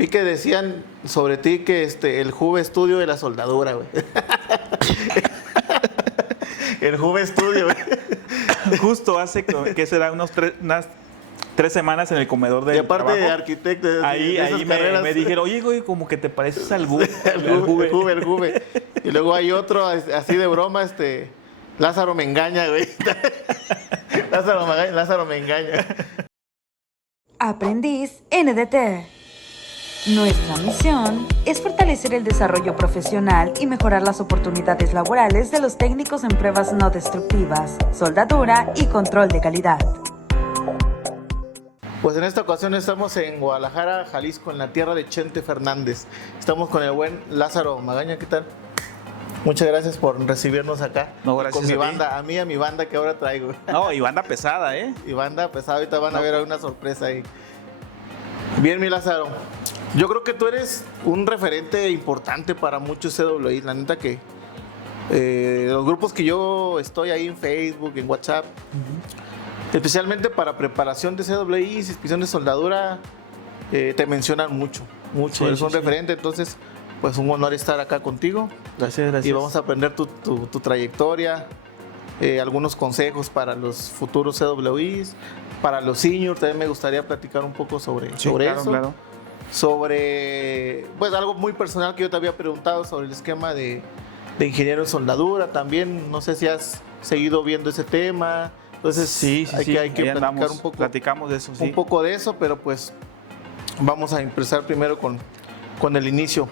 Vi que decían sobre ti que el Juve Estudio de la soldadura, güey. El Juve Estudio, güey. Justo hace que será unas 3 semanas en el comedor Y del aparte trabajo. de arquitecto, Ahí me dijeron, oye, güey, como que te pareces al Juve. el Juve. Y luego hay otro, así de broma, Lázaro me engaña, güey. Lázaro me engaña. Aprendiz NDT. Nuestra misión es fortalecer el desarrollo profesional y mejorar las oportunidades laborales de los técnicos en pruebas no destructivas, soldadura y control de calidad. Pues en esta ocasión estamos en Guadalajara, Jalisco, en la tierra de Chente Fernández. Estamos con el buen Lázaro Magaña, ¿qué tal? Muchas gracias por recibirnos acá. No, gracias con mi a ti. banda, a mi banda que ahora traigo. No, y banda pesada, ¿eh? Y banda pesada, ahorita van a ver una sorpresa ahí. Bien, mi Lázaro. Yo creo que tú eres un referente importante para muchos CWI. La neta que los grupos que yo estoy ahí en Facebook, en WhatsApp, especialmente para preparación de CWI, inscripción de soldadura, te mencionan mucho. Sí, Eres un sí. referente, entonces pues un honor estar acá contigo. Gracias. Y vamos a aprender tu trayectoria, algunos consejos para los futuros CWIs, para los seniors. También me gustaría platicar un poco sobre claro, eso. Claro. Sobre, pues algo muy personal que yo te había preguntado sobre el esquema de ingeniero en soldadura. También, no sé si has seguido viendo ese tema. Entonces, Sí. hay que Ahí platicar andamos, un poco. platicamos de eso, sí. Un poco de eso, pero pues vamos a empezar primero con el inicio.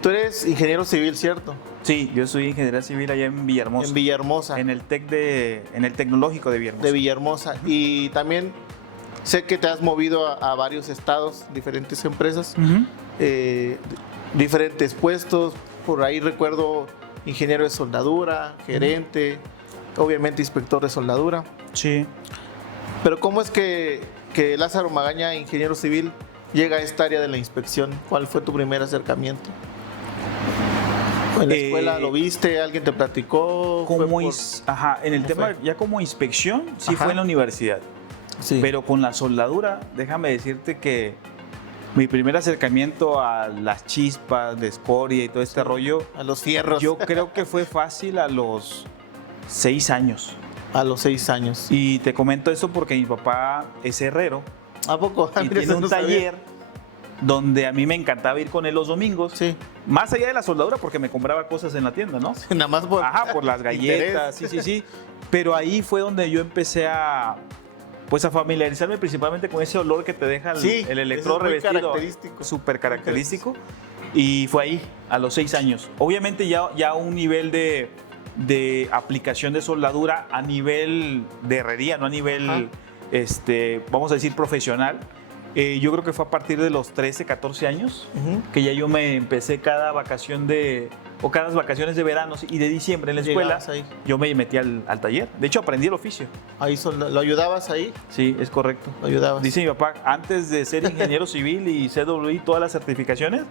Tú eres ingeniero civil, ¿cierto? Sí, yo soy ingeniero civil allá en Villahermosa. En Villahermosa. En el Tecnológico de Villahermosa. De Villahermosa. Y también sé que te has movido a varios estados, diferentes empresas, Ujú. diferentes puestos. Por ahí recuerdo ingeniero de soldadura, gerente, obviamente inspector de soldadura. Sí. Pero ¿cómo es que Lázaro Magaña, ingeniero civil, llega a esta área de la inspección? ¿Cuál fue tu primer acercamiento? ¿En la escuela lo viste? ¿Alguien te platicó? ¿Fue Como por- en el ¿Cómo tema, fue? ya como inspección, sí Ajá. fue en la universidad. Sí. Pero con la soldadura, déjame decirte que mi primer acercamiento a las chispas de escoria y todo este rollo, A los fierros. yo creo que fue fácil a los 6 años. A los 6 años. Y te comento eso porque mi papá es herrero ¿A poco? y Mira, tiene eso un no sabía. taller donde a mí me encantaba ir con él los domingos. Sí. Más allá de la soldadura, porque me compraba cosas en la tienda, ¿no? Nada más por... Ajá, por las galletas, sí. Pero ahí fue donde yo empecé a familiarizarme principalmente con ese olor que te deja Sí, el eso electrodo es muy revestido. característico. Súper característico. Y fue ahí, a los 6 años. Obviamente ya un nivel de aplicación de soldadura a nivel de herrería, no a nivel, Ajá. vamos a decir, profesional. Yo creo que fue a partir de los 13, 14 años Ujú. que ya yo me empecé cada vacaciones de verano y de diciembre en la escuela, Llegabas ahí. yo me metí al taller. De hecho, aprendí el oficio. Ahí ¿lo ayudabas ahí? Sí, es correcto. Lo ayudabas. Dice mi papá, antes de ser ingeniero civil y CWI, todas las certificaciones,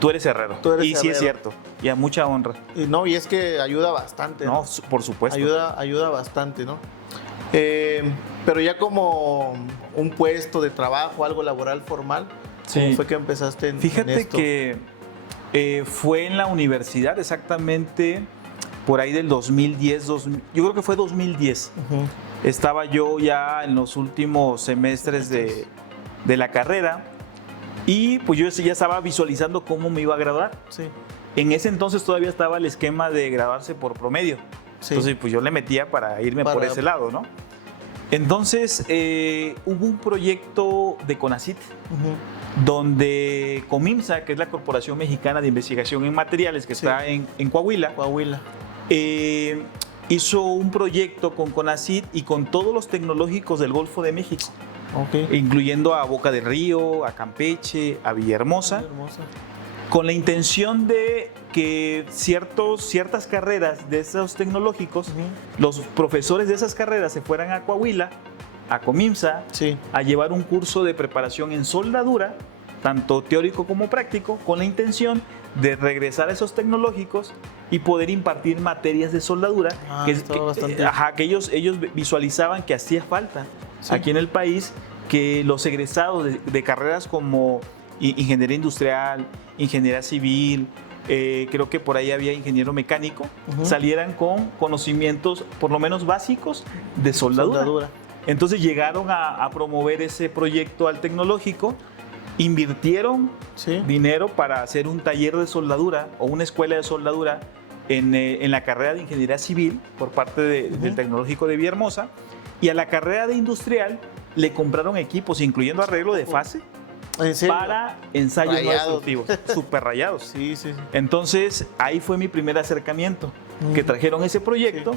tú eres herrero. Tú eres y sí es herrero. cierto, y a mucha honra. Y es que ayuda bastante. No, por supuesto. Ayuda bastante, ¿no? Pero ya como un puesto de trabajo, algo laboral formal, Sí. ¿cómo fue que empezaste en Fíjate esto? que fue en la universidad exactamente por ahí del 2010, yo creo que fue 2010. Ujú. Estaba yo ya en los últimos semestres de la carrera y pues yo ya estaba visualizando cómo me iba a graduar. Sí. En ese entonces todavía estaba el esquema de graduarse por promedio. Sí. Entonces pues yo le metía para irme por Para- ese lado, ¿no? Entonces hubo un proyecto de CONACYT Ujú. donde Comimsa, que es la Corporación Mexicana de Investigación en Materiales que Sí. está en Coahuila, Coahuila. hizo un proyecto con CONACYT y con todos los tecnológicos del Golfo de México, Ok. incluyendo a Boca del Río, a Campeche, a Villahermosa, Hermosa. con la intención de que ciertas carreras de esos tecnológicos, Ujú. los profesores de esas carreras se fueran a Coahuila, a Comimsa, Sí. a llevar un curso de preparación en soldadura, tanto teórico como práctico, con la intención de regresar a esos tecnológicos y poder impartir materias de soldadura Estaba bastante... que ellos visualizaban que hacía falta Sí. aquí en el país, que los egresados de carreras como ingeniería industrial, ingeniería civil, creo que por ahí había ingeniero mecánico, salieran con conocimientos por lo menos básicos de soldadura. Entonces llegaron a promover ese proyecto al tecnológico, invirtieron dinero para hacer un taller de soldadura o una escuela de soldadura en la carrera de ingeniería civil por parte del tecnológico de Villahermosa, y a la carrera de industrial le compraron equipos, incluyendo arreglo de fase, para ensayos no destructivos, súper rayados. Sí. Entonces, ahí fue mi primer acercamiento, que trajeron ese proyecto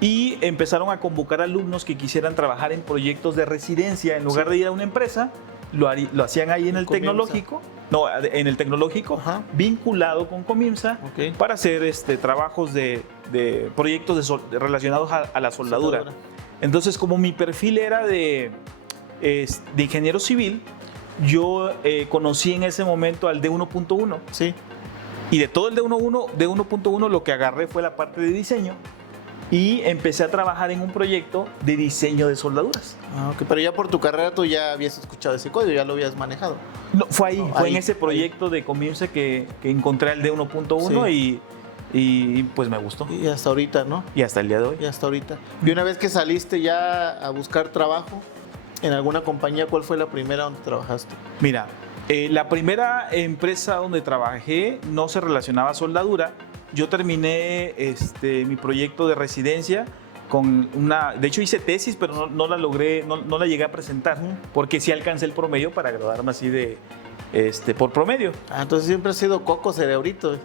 y empezaron a convocar alumnos que quisieran trabajar en proyectos de residencia. En lugar de ir a una empresa, lo hacían ahí en el tecnológico, vinculado con Comimsa, para hacer trabajos de proyectos relacionados a la soldadura. Entonces, como mi perfil era de ingeniero civil, yo conocí en ese momento al D1.1. Sí. Y de todo el D1.1 lo que agarré fue la parte de diseño y empecé a trabajar en un proyecto de diseño de soldaduras. Pero ya por tu carrera tú ya habías escuchado ese código, ya lo habías manejado. No, fue en ese proyecto de Comimsa que encontré el D1.1 y pues me gustó. Y hasta ahorita, ¿no? Y hasta el día de hoy. Y hasta ahorita. Y una vez que saliste ya a buscar trabajo en alguna compañía, ¿cuál fue la primera donde trabajaste? Mira, la primera empresa donde trabajé no se relacionaba a soldadura. Yo terminé mi proyecto de residencia con de hecho hice tesis, pero no la logré, no la llegué a presentar, porque sí alcancé el promedio para graduarme así por promedio. Entonces siempre has sido coco cerebrito.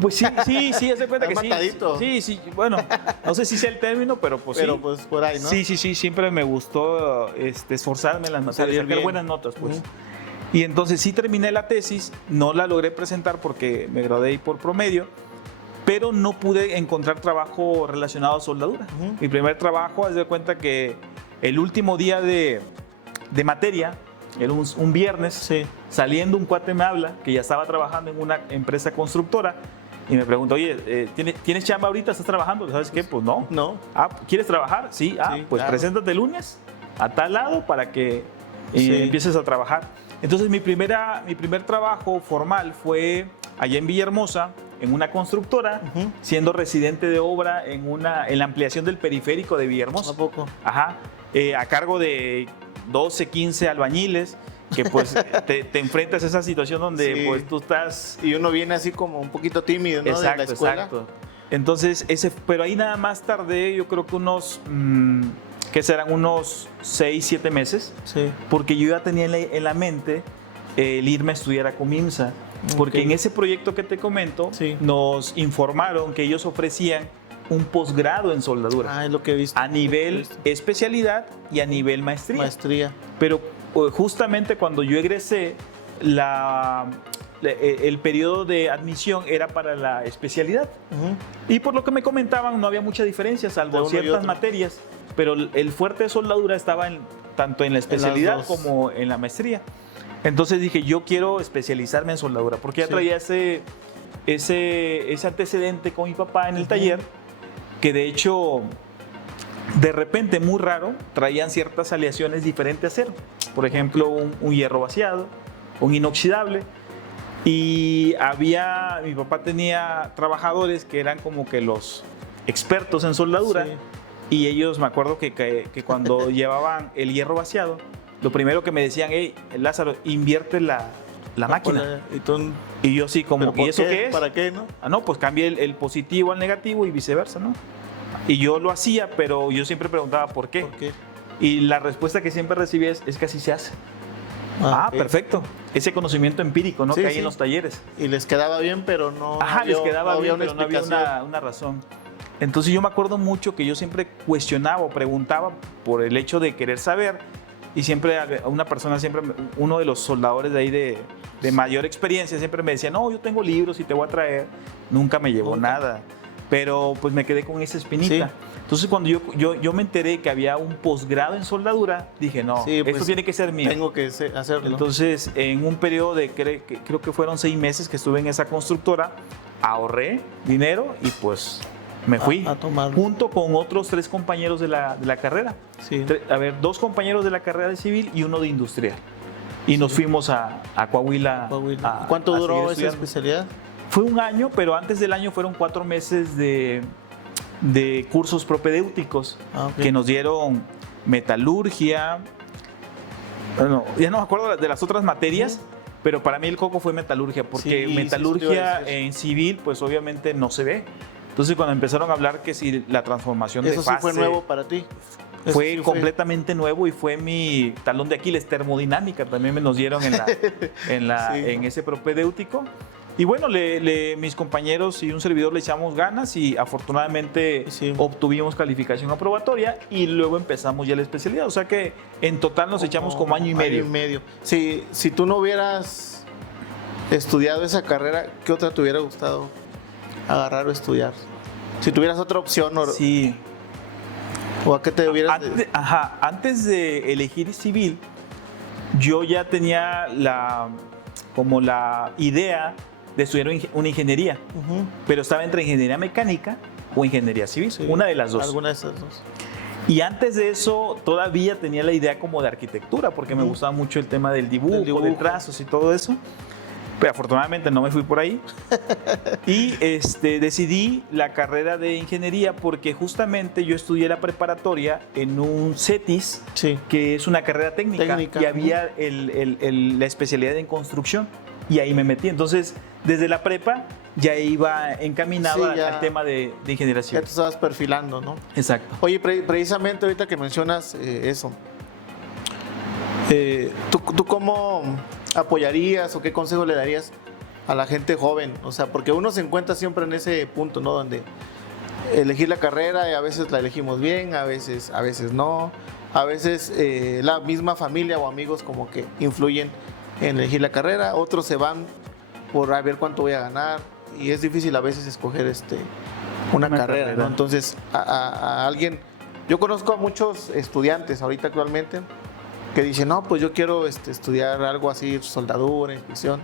Pues sí, haz de cuenta que matadito. Sí, bueno, no sé si sea el término, pero pues pero pues por ahí, ¿no? Sí, siempre me gustó esforzarme en las materias, sacar buenas notas, pues. Y entonces sí terminé la tesis, no la logré presentar porque me gradué por promedio, pero no pude encontrar trabajo relacionado a soldadura. Mi primer trabajo, haz de cuenta que el último día de materia, era un viernes, saliendo un cuate me habla que ya estaba trabajando en una empresa constructora y me pregunta, oye, ¿tienes chamba ahorita? ¿Estás trabajando? ¿Sabes qué? Pues no. ¿Quieres trabajar? Sí. Pues claro. Preséntate el lunes a tal lado para que empieces a trabajar. Entonces mi primer trabajo formal fue allá en Villahermosa, en una constructora, siendo residente de obra en la ampliación del periférico de Villahermosa. ¿A poco? Ajá. A cargo de 12, 15 albañiles, que pues te enfrentas a esa situación donde pues tú estás... Y uno viene así como un poquito tímido, ¿no? Exacto, de la escuela. Exacto. Entonces, pero ahí nada más tardé, yo creo que unos 6, 7 meses, porque yo ya tenía en la mente el irme a estudiar a Comimsa, porque en ese proyecto que te comento, nos informaron que ellos ofrecían un posgrado en soldadura. Es lo que he visto. A nivel especialidad y a nivel maestría. Pero justamente cuando yo egresé, el periodo de admisión era para la especialidad. Y por lo que me comentaban, no había mucha diferencia, salvo ciertas materias. Pero el fuerte de soldadura estaba tanto en la especialidad como en la maestría. Entonces dije, yo quiero especializarme en soldadura, porque ya traía ese antecedente con mi papá en el taller, que de hecho, de repente, muy raro, traían ciertas aleaciones diferentes a acero. Por ejemplo, un hierro vaciado, un inoxidable. Y mi papá tenía trabajadores que eran como que los expertos en soldadura. Y ellos, me acuerdo que cuando llevaban el hierro vaciado, lo primero que me decían, hey, Lázaro, invierte la máquina. Y yo sí, como, ¿y eso qué es? ¿Para qué, no? No, pues cambia el positivo al negativo y viceversa, ¿no? Y yo lo hacía, pero yo siempre preguntaba ¿por qué? Y la respuesta que siempre recibí es que así se hace. Perfecto. Ese conocimiento empírico, ¿no? Que hay en los talleres. Y les quedaba bien, pero no. Les quedaba bien, pero no había una razón. Entonces yo me acuerdo mucho que yo siempre cuestionaba o preguntaba por el hecho de querer saber, y siempre uno de los soldadores de ahí de mayor experiencia siempre me decía, no, yo tengo libros y te voy a traer. Nunca me llevó nada, pero pues me quedé con esa espinita. Entonces cuando yo me enteré que había un posgrado en soldadura, dije, no, esto tiene que ser mío. Tengo que hacerlo. Entonces en un periodo de, creo que fueron 6 meses que estuve en esa constructora, ahorré dinero y pues me fui junto con otros 3 compañeros de la carrera. 2 compañeros de la carrera de civil y uno de industrial. y nos fuimos a Coahuila. ¿Cuánto duró esa estudiando. especialidad? Fue un año, pero antes del año fueron 4 meses de cursos propedéuticos que nos dieron metalurgia. Bueno, ya no me acuerdo de las otras materias, pero para mí el coco fue metalurgia, porque metalurgia en civil, pues obviamente no se ve. Entonces cuando empezaron a hablar que si la transformación de fase... ¿Eso sí fue nuevo para ti? Fue completamente nuevo y fue mi talón de Aquiles. Termodinámica también me nos dieron en ese propedéutico. Y bueno, mis compañeros y un servidor le echamos ganas y afortunadamente obtuvimos calificación aprobatoria y luego empezamos ya la especialidad. O sea que en total nos echamos como año y medio. Si tú no hubieras estudiado esa carrera, ¿qué otra te hubiera gustado agarrar o estudiar? Si tuvieras otra opción. Sí. ¿O a qué te hubieras...? Antes de elegir civil, yo ya tenía la idea de estudiar una ingeniería, pero estaba entre ingeniería mecánica o ingeniería civil, una de las dos. Alguna de esas dos. Y antes de eso todavía tenía la idea como de arquitectura, porque me gustaba mucho el tema del dibujo, de trazos y todo eso. Pero afortunadamente no me fui por ahí. Y decidí la carrera de ingeniería porque justamente yo estudié la preparatoria en un CETIS, que es una carrera técnica. Y había la especialidad en construcción. Y ahí me metí. Entonces, desde la prepa ya iba encaminado al tema de ingeniería civil. Ya te estabas perfilando, ¿no? Exacto. Oye, precisamente ahorita que mencionas eso, ¿tú cómo apoyarías o qué consejo le darías a la gente joven? O sea, porque uno se encuentra siempre en ese punto, ¿no? Donde elegir la carrera y a veces la elegimos bien, a veces no. A veces la misma familia o amigos como que influyen en elegir la carrera. Otros se van por a ver cuánto voy a ganar y es difícil a veces escoger una carrera, ¿no? Entonces, a alguien... Yo conozco a muchos estudiantes ahorita actualmente que dicen, no, pues yo quiero estudiar algo así, soldadura, inspección.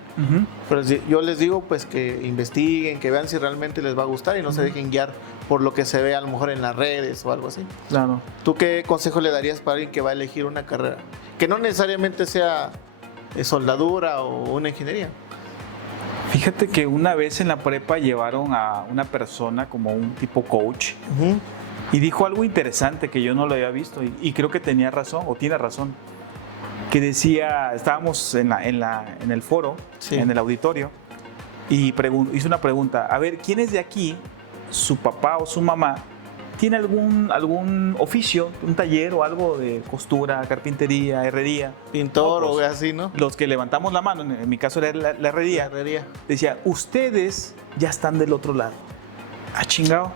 Pero yo les digo pues que investiguen, que vean si realmente les va a gustar y no se dejen guiar por lo que se ve a lo mejor en las redes o algo así. Claro. ¿Tú qué consejo le darías para alguien que va a elegir una carrera? Que no necesariamente sea soldadura o una ingeniería. Fíjate que una vez en la prepa llevaron a una persona como un tipo coach y dijo algo interesante que yo no lo había visto y creo que tenía razón o tiene razón. Que decía, estábamos en el foro, en el auditorio, y hizo una pregunta. A ver, ¿quién es de aquí, su papá o su mamá, tiene algún oficio, un taller o algo de costura, carpintería, herrería? Pintor o así, ¿no? Los que levantamos la mano, en mi caso era la herrería. Decía, ustedes ya están del otro lado. Ah, chingado.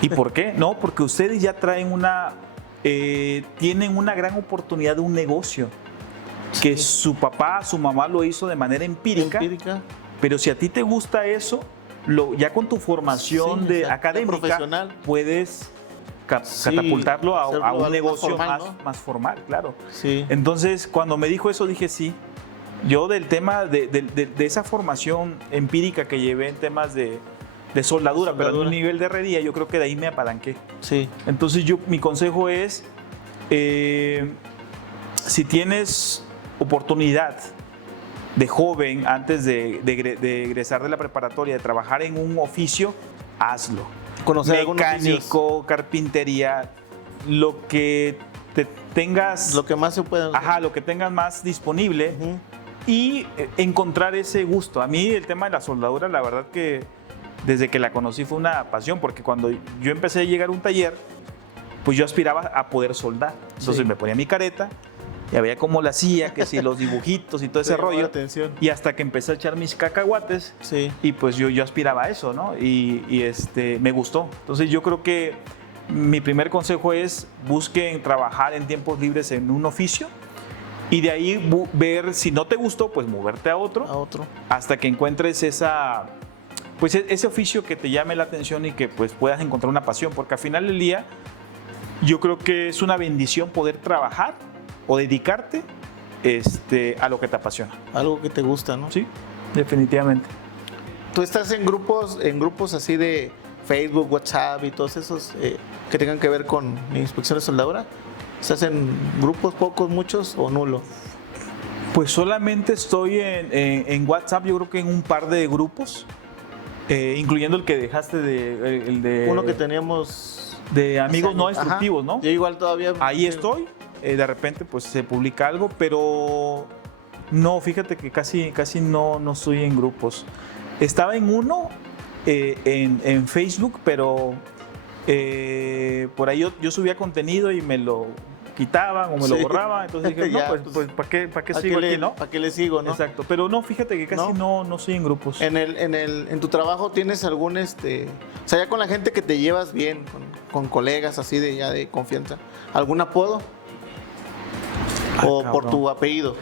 ¿Y por qué? No, porque ustedes ya traen tienen una gran oportunidad de un negocio. Que su papá, su mamá lo hizo de manera empírica. Pero si a ti te gusta eso, ya con tu formación académica profesional, puedes catapultarlo a un negocio más formal, claro. Sí. Entonces, cuando me dijo eso, dije sí. Yo del tema de esa formación empírica que llevé en temas de soldadura, pero en un nivel de herrería, yo creo que de ahí me apalanqué. Sí. Entonces, mi consejo es, si tienes oportunidad de joven, antes de egresar de la preparatoria, de trabajar en un oficio, hazlo. Conocer mecánico, carpintería, lo que tengas... Lo que más se pueda. Ajá, lo que tengas más disponible y encontrar ese gusto. A mí el tema de la soldadura, la verdad que desde que la conocí fue una pasión, porque cuando yo empecé a llegar a un taller, pues yo aspiraba a poder soldar. Entonces me ponía mi careta y veía cómo la hacía, que si los dibujitos y todo ese rollo. Y hasta que empecé a echar mis cacahuates, y pues yo aspiraba a eso, ¿no? Y me gustó. Entonces yo creo que mi primer consejo es busquen trabajar en tiempos libres en un oficio y de ahí ver si no te gustó, pues moverte a otro. Hasta que encuentres ese oficio que te llame la atención y que pues puedas encontrar una pasión, porque al final del día yo creo que es una bendición poder trabajar o dedicarte a lo que te apasiona. Algo que te gusta, ¿no? Sí, definitivamente. ¿Tú estás en grupos así de Facebook, WhatsApp y todos esos que tengan que ver con inspección de soldadura? ¿Estás en grupos pocos, muchos o nulo? Pues solamente estoy en WhatsApp, yo creo que en un par de grupos, incluyendo el que dejaste el de... Uno que teníamos... De amigos no destructivos, ¿no? Yo igual todavía... Ahí estoy, de repente pues se publica algo, pero no, fíjate que casi no estoy en grupos. Estaba en uno, en Facebook, pero por ahí yo subía contenido y me lo quitaban o me lo borraban, entonces dije, Ya, no, pues ¿para qué sigo aquí, no? ¿Para qué le sigo, no? Exacto, pero no, fíjate que casi no estoy en grupos. En tu trabajo tienes algún, o sea, ya con la gente que te llevas bien, con colegas así de confianza, ¿algún apodo? ¿O cabrón. por tu apellido?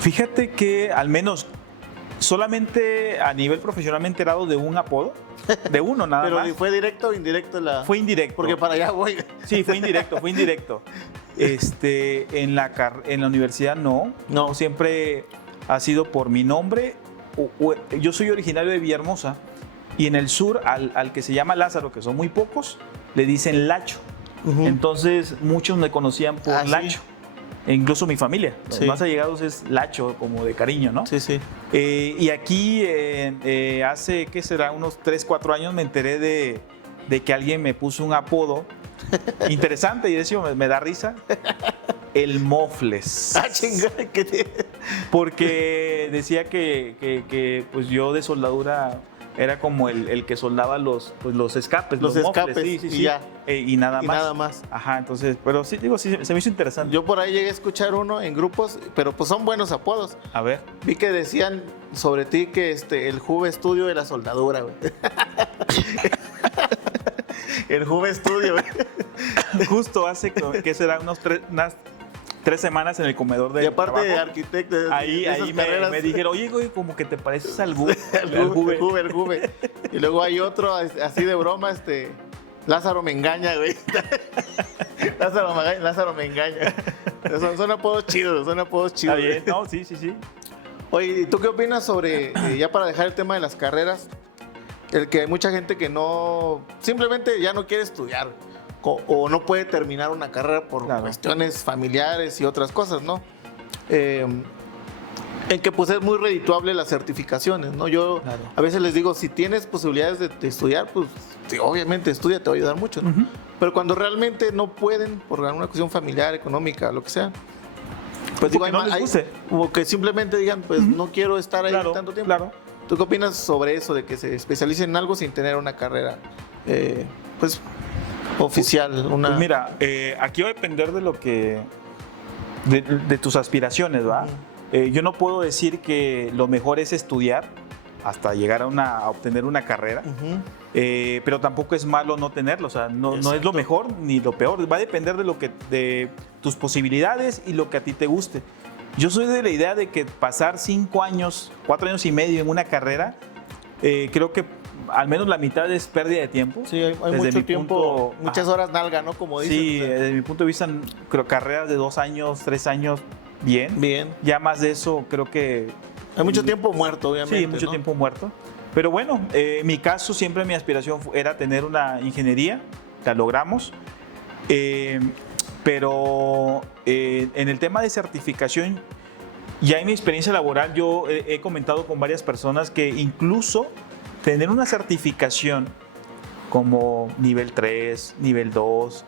Fíjate que al menos solamente a nivel profesional me he enterado de un apodo, de uno nada Pero más. ¿fue directo o indirecto Fue indirecto. Porque para allá voy. Sí, fue indirecto. En la universidad no, siempre ha sido por mi nombre. Yo soy originario de Villahermosa y en el sur al que se llama Lázaro, que son muy pocos, le dicen Lacho. Entonces muchos me conocían por Lacho. Sí. E incluso mi familia, los Sí. más allegados es Lacho, como de cariño, ¿no? Sí, sí. Y aquí hace, ¿qué será? Unos 3, 4 años me enteré de que alguien me puso un apodo interesante y eso me da risa. El Mofles. Ah, chingada, ¿qué te... Porque decía que pues yo de soldadura era como el que soldaba los escapes. Los mofles. escapes, Sí, y ya. Y nada Y más. nada más. Ajá, entonces, pero sí, digo, sí, se me hizo interesante. Yo por ahí llegué a escuchar uno en grupos, pero pues son buenos apodos. A ver. Vi que decían sobre ti que el Juve Estudio de la soldadura, güey. El Juve Estudio, güey. Justo hace, ¿qué será? Unas 3 semanas en el comedor de Y aparte de trabajo. arquitecto, Ahí me dijeron, oye, güey, como que te pareces al Juve. el Juve. Y luego hay otro, así de broma, Lázaro me engaña, güey. Lázaro me engaña. Son apodos chidos, Está bien, no, sí. Oye, ¿y tú qué opinas sobre, ya para dejar el tema de las carreras, el que hay mucha gente que no, simplemente ya no quiere estudiar o no puede terminar una carrera por cuestiones familiares y otras cosas, ¿no? En que pues es muy redituable las certificaciones, ¿no? Yo a veces les digo, si tienes posibilidades de estudiar, pues sí, obviamente estudia, te va a ayudar mucho, ¿no? Pero cuando realmente no pueden por alguna cuestión familiar, económica, lo que sea, pues digo, o que simplemente digan, pues no quiero estar ahí tanto tiempo. Claro. ¿Tú qué opinas sobre eso, de que se especialicen en algo sin tener una carrera, pues, oficial? Pues mira, aquí va a depender de lo que, de tus aspiraciones, ¿va? Yo no puedo decir que lo mejor es estudiar hasta llegar a obtener una carrera, pero tampoco es malo no tenerlo, o sea, no es lo mejor ni lo peor, va a depender de tus posibilidades y lo que a ti te guste. Yo soy de la idea de que pasar 5 años, 4 años y medio en una carrera, creo que al menos la mitad es pérdida de tiempo. Sí, hay mucho tiempo, muchas horas nalga, ¿no? Como dicen. Sí, desde mi punto de vista, creo carreras de 2 años, 3 años, bien. Ya más de eso, creo que... Hay mucho tiempo muerto, obviamente. Sí, mucho tiempo muerto. Pero bueno, en mi caso, siempre mi aspiración era tener una ingeniería, la logramos. Pero en el tema de certificación, ya en mi experiencia laboral, yo he comentado con varias personas que incluso tener una certificación como nivel 3, nivel 2,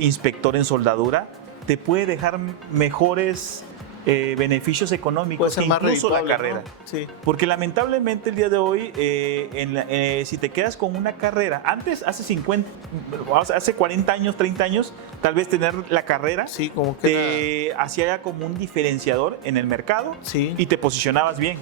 inspector en soldadura, te puede dejar mejores beneficios económicos, puede ser incluso más la carrera. ¿no? Sí. Porque lamentablemente el día de hoy, si te quedas con una carrera, antes, hace 40 años, 30 años, tal vez tener la carrera como que te hacía como un diferenciador en el mercado y te posicionabas bien.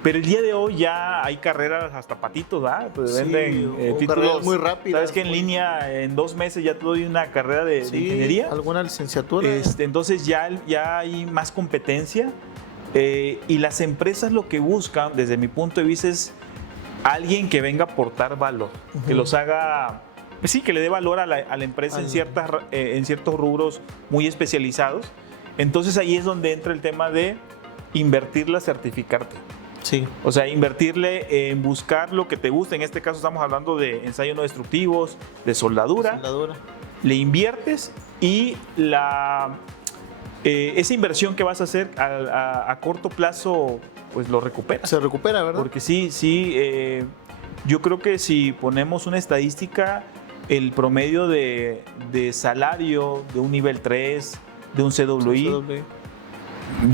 Pero el día de hoy ya hay carreras hasta patitos, ¿verdad? Te venden títulos muy rápidas. ¿Sabes que en línea en 2 meses ya te doy una carrera de ingeniería? Alguna licenciatura. Entonces ya hay más competencia y las empresas lo que buscan, desde mi punto de vista, es alguien que venga a aportar valor, que los haga, pues sí, que le dé valor a la empresa en ciertos rubros muy especializados. Entonces ahí es donde entra el tema de invertirla, certificarte. Sí. O sea, invertirle en buscar lo que te gusta. En este caso estamos hablando de ensayos no destructivos, de soldadura. Le inviertes y esa inversión que vas a hacer a corto plazo, pues lo recuperas. Se recupera, ¿verdad? Porque sí, yo creo que si ponemos una estadística, el promedio de salario de un nivel 3, de un CWI,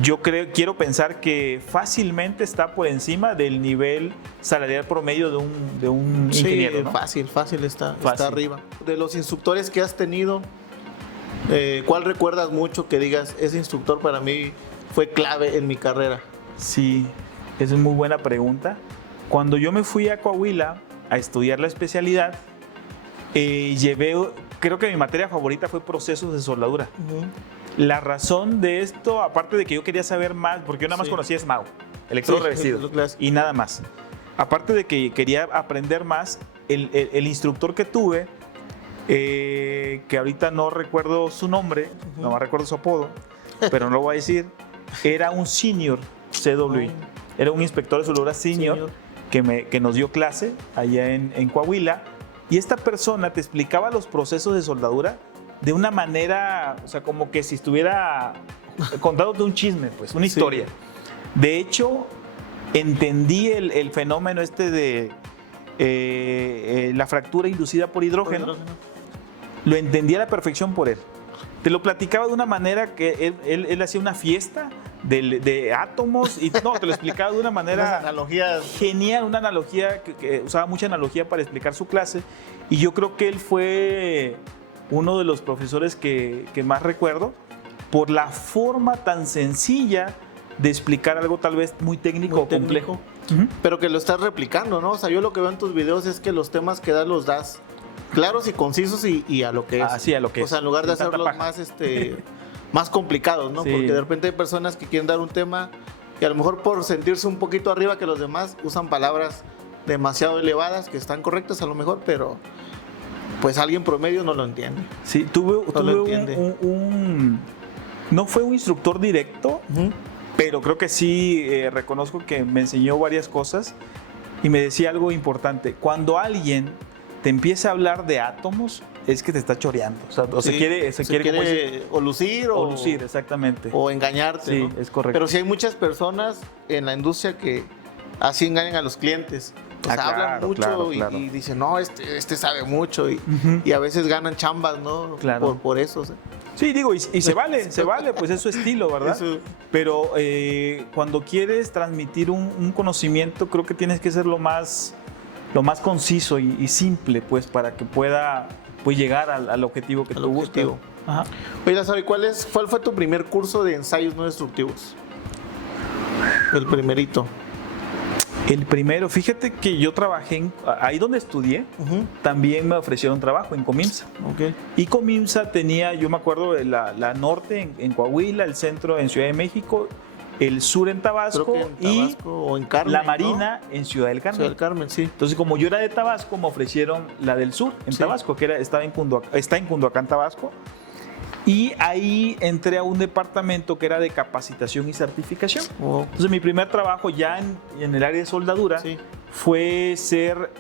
yo quiero pensar que fácilmente está por encima del nivel salarial promedio de un ingeniero, ¿no? Fácil está arriba. De los instructores que has tenido, ¿cuál recuerdas mucho que digas, ese instructor para mí fue clave en mi carrera? Sí, esa es muy buena pregunta. Cuando yo me fui a Coahuila a estudiar la especialidad, creo que mi materia favorita fue procesos de soldadura. La razón de esto, aparte de que yo quería saber más, porque yo nada más conocía SMAU, electrodo revestido, y nada más. Aparte de que quería aprender más, el instructor que tuve, que ahorita no recuerdo su nombre, no me recuerdo su apodo, pero no lo voy a decir, era un senior CWI, era un inspector de soldadura senior. Que nos dio clase allá en Coahuila, y esta persona te explicaba los procesos de soldadura de una manera, o sea, como que si estuviera contándote un chisme, pues, una historia. De hecho, entendí el fenómeno de la fractura inducida por hidrógeno. Lo entendí a la perfección por él. Te lo platicaba de una manera que él hacía una fiesta de átomos y no, te lo explicaba de una manera genial, una analogía que usaba mucha analogía para explicar su clase, y yo creo que él fue uno de los profesores que más recuerdo por la forma tan sencilla de explicar algo tal vez muy técnico o complejo. Pero que lo estás replicando, ¿no? O sea, yo lo que veo en tus videos es que los temas que los das claros y concisos y a lo que es. Sí, a lo que es. O sea, en lugar de hacerlos más complicados, ¿no? Sí. Porque de repente hay personas que quieren dar un tema y a lo mejor por sentirse un poquito arriba que los demás usan palabras demasiado elevadas que están correctas a lo mejor, pero pues alguien promedio no lo entiende. Sí, tuve no fue un instructor directo, pero creo que sí reconozco que me enseñó varias cosas y me decía algo importante. Cuando alguien te empieza a hablar de átomos, es que te está choreando. O sea, se quiere o lucir o lucir, exactamente. O engañarte. Sí, ¿no? es correcto. Pero sí hay muchas personas en la industria que así engañan a los clientes. O sea, hablan mucho y dicen, no, este sabe mucho y a veces ganan chambas, ¿no? Claro. Por eso. O sea. Sí, digo, y se vale, pues es su estilo, ¿verdad? Eso. Pero cuando quieres transmitir un conocimiento, creo que tienes que ser lo más conciso y simple, pues, para que pueda llegar al objetivo que tú buscas. Ajá. Oye, Lázaro, ¿cuál fue tu primer curso de ensayos no destructivos? El primerito. El primero, fíjate que yo trabajé ahí donde estudié, también me ofrecieron trabajo en Comimsa. Okay. Y Comimsa tenía, yo me acuerdo, la norte en Coahuila, el centro en Ciudad de México, el sur en Tabasco, o en Carmen, la Marina, ¿no? En Ciudad del Carmen. Ciudad del Carmen, sí. Entonces, como yo era de Tabasco, me ofrecieron la del sur en Tabasco, que está en Cunduacán, Tabasco. Y ahí entré a un departamento que era de capacitación y certificación. Entonces, mi primer trabajo ya en el área de soldadura fue ser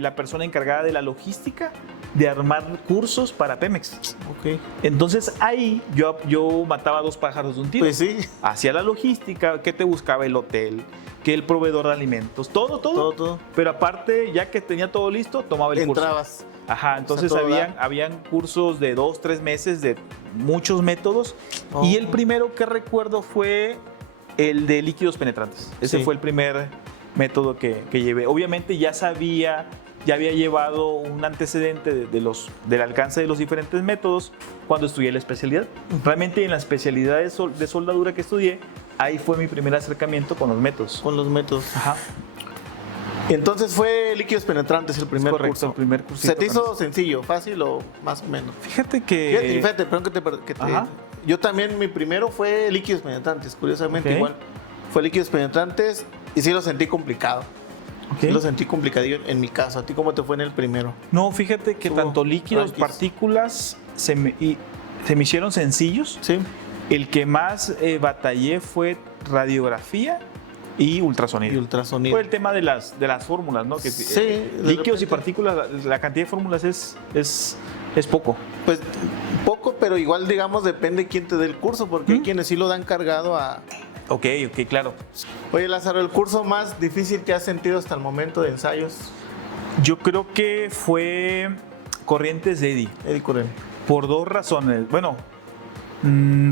la persona encargada de la logística de armar cursos para Pemex. Okay. Entonces, ahí yo mataba 2 pájaros de un tiro. Pues sí. Hacía la logística, que te buscaba el hotel, que el proveedor de alimentos, todo. Pero aparte, ya que tenía todo listo, tomaba el curso. Entrabas. Ajá, entonces habían cursos de 2-3 meses de muchos métodos y el primero que recuerdo fue el de líquidos penetrantes. Ese fue el primer método que llevé. Obviamente ya había llevado un antecedente del alcance de los diferentes métodos cuando estudié la especialidad. Realmente en la especialidad de soldadura que estudié, ahí fue mi primer acercamiento con los métodos. Con los métodos. Ajá. Entonces fue líquidos penetrantes el primer curso. El primer curso. ¿Se te hizo sencillo, fácil o más o menos? Fíjate que... Yo también, mi primero fue líquidos penetrantes, curiosamente igual. Fue líquidos penetrantes y sí lo sentí complicado. Sí lo sentí complicadillo en mi caso. ¿A ti cómo te fue en el primero? No, fíjate que tanto líquidos, partículas se me hicieron sencillos. Sí. El que más batallé fue radiografía y ultrasonido. Fue el tema de las fórmulas, ¿no? Que, líquidos y partículas, la cantidad de fórmulas es poco. Pues poco, pero igual, digamos, depende quién te dé el curso, porque hay quienes sí lo dan cargado a... Ok, claro. Oye, Lázaro, ¿el curso más difícil que has sentido hasta el momento de ensayos? Yo creo que fue Corrientes de Eddy. Eddy Curén. Por dos razones. Bueno,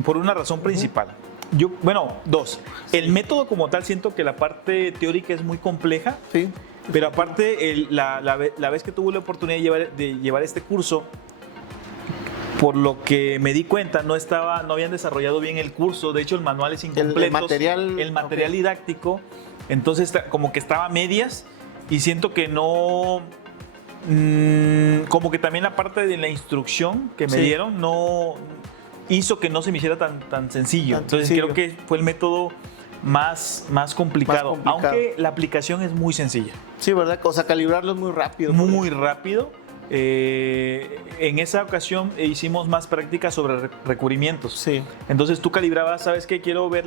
por una razón principal. Dos. El método como tal, siento que la parte teórica es muy compleja. Sí. Pero aparte, la vez que tuve la oportunidad de llevar este curso, por lo que me di cuenta, no habían desarrollado bien el curso. De hecho, el manual es incompleto. El material didáctico. Entonces, como que estaba a medias. Y siento que no... como que también la parte de la instrucción que me dieron no hizo que no se me hiciera tan sencillo. Entonces, creo que fue el método más complicado. Aunque la aplicación es muy sencilla. Sí, ¿verdad? O sea, calibrarlo es muy rápido. Muy rápido. En esa ocasión hicimos más prácticas sobre recubrimientos. Sí. Entonces tú calibrabas, ¿sabes qué? Quiero ver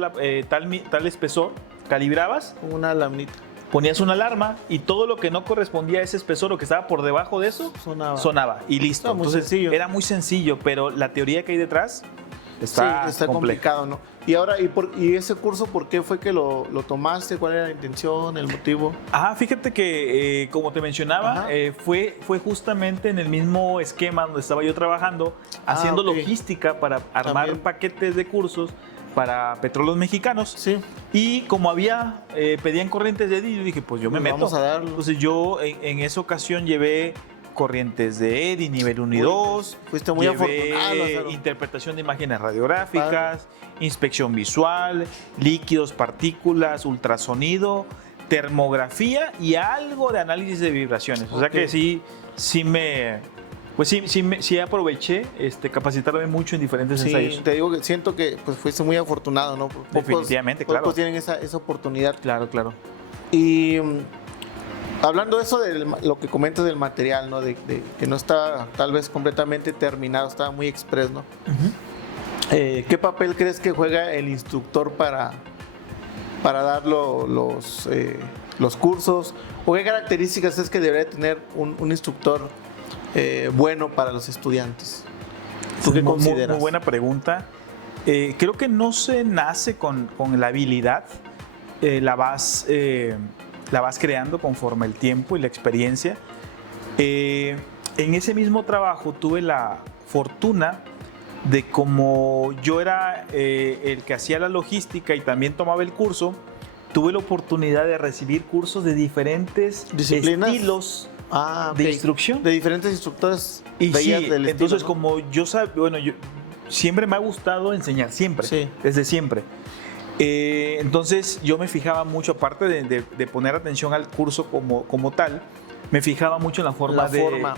tal espesor. Calibrabas. Una alarmita. Ponías una alarma y todo lo que no correspondía a ese espesor o que estaba por debajo de eso sonaba y listo. Entonces sencillo. Era muy sencillo, pero la teoría que hay detrás está complicado, ¿no? Y ahora, ¿y ese curso por qué fue que lo tomaste? ¿Cuál era la intención, el motivo? Fíjate que, como te mencionaba, fue justamente en el mismo esquema donde estaba yo trabajando, haciendo logística para armar paquetes de cursos para Petróleos Mexicanos. Sí. Y como pedían Corrientes de Eddy, yo dije, pues yo me meto. Vamos a darlo. Entonces yo en esa ocasión llevé Corrientes de Eddy, nivel 1 y 2. Fuiste muy afortunado. Interpretación de imágenes radiográficas, inspección visual, líquidos, partículas, ultrasonido, termografía y algo de análisis de vibraciones. O sea que sí aproveché capacitarme mucho en diferentes ensayos. Te digo que siento que pues fuiste muy afortunado, ¿no? Definitivamente, pocos claro. tienen esa oportunidad. Claro. Y hablando de eso, de lo que comentas del material, ¿no? De que no está tal vez completamente terminado, estaba muy express, ¿no? ¿Qué papel crees que juega el instructor para dar los cursos? ¿O qué características es que debería tener un instructor bueno para los estudiantes? ¿Tú qué consideras? Muy buena pregunta. Creo que no se nace con la habilidad, la vas creando conforme el tiempo y la experiencia. En ese mismo trabajo tuve la fortuna de, como yo era el que hacía la logística y también tomaba el curso, tuve la oportunidad de recibir cursos de diferentes ¿disciplinas? Estilos de instrucción. De diferentes instructores. Y del entonces estilo, ¿no? como yo siempre me ha gustado enseñar, siempre, desde siempre. Entonces yo me fijaba mucho, aparte de poner atención al curso como tal, me fijaba mucho en la forma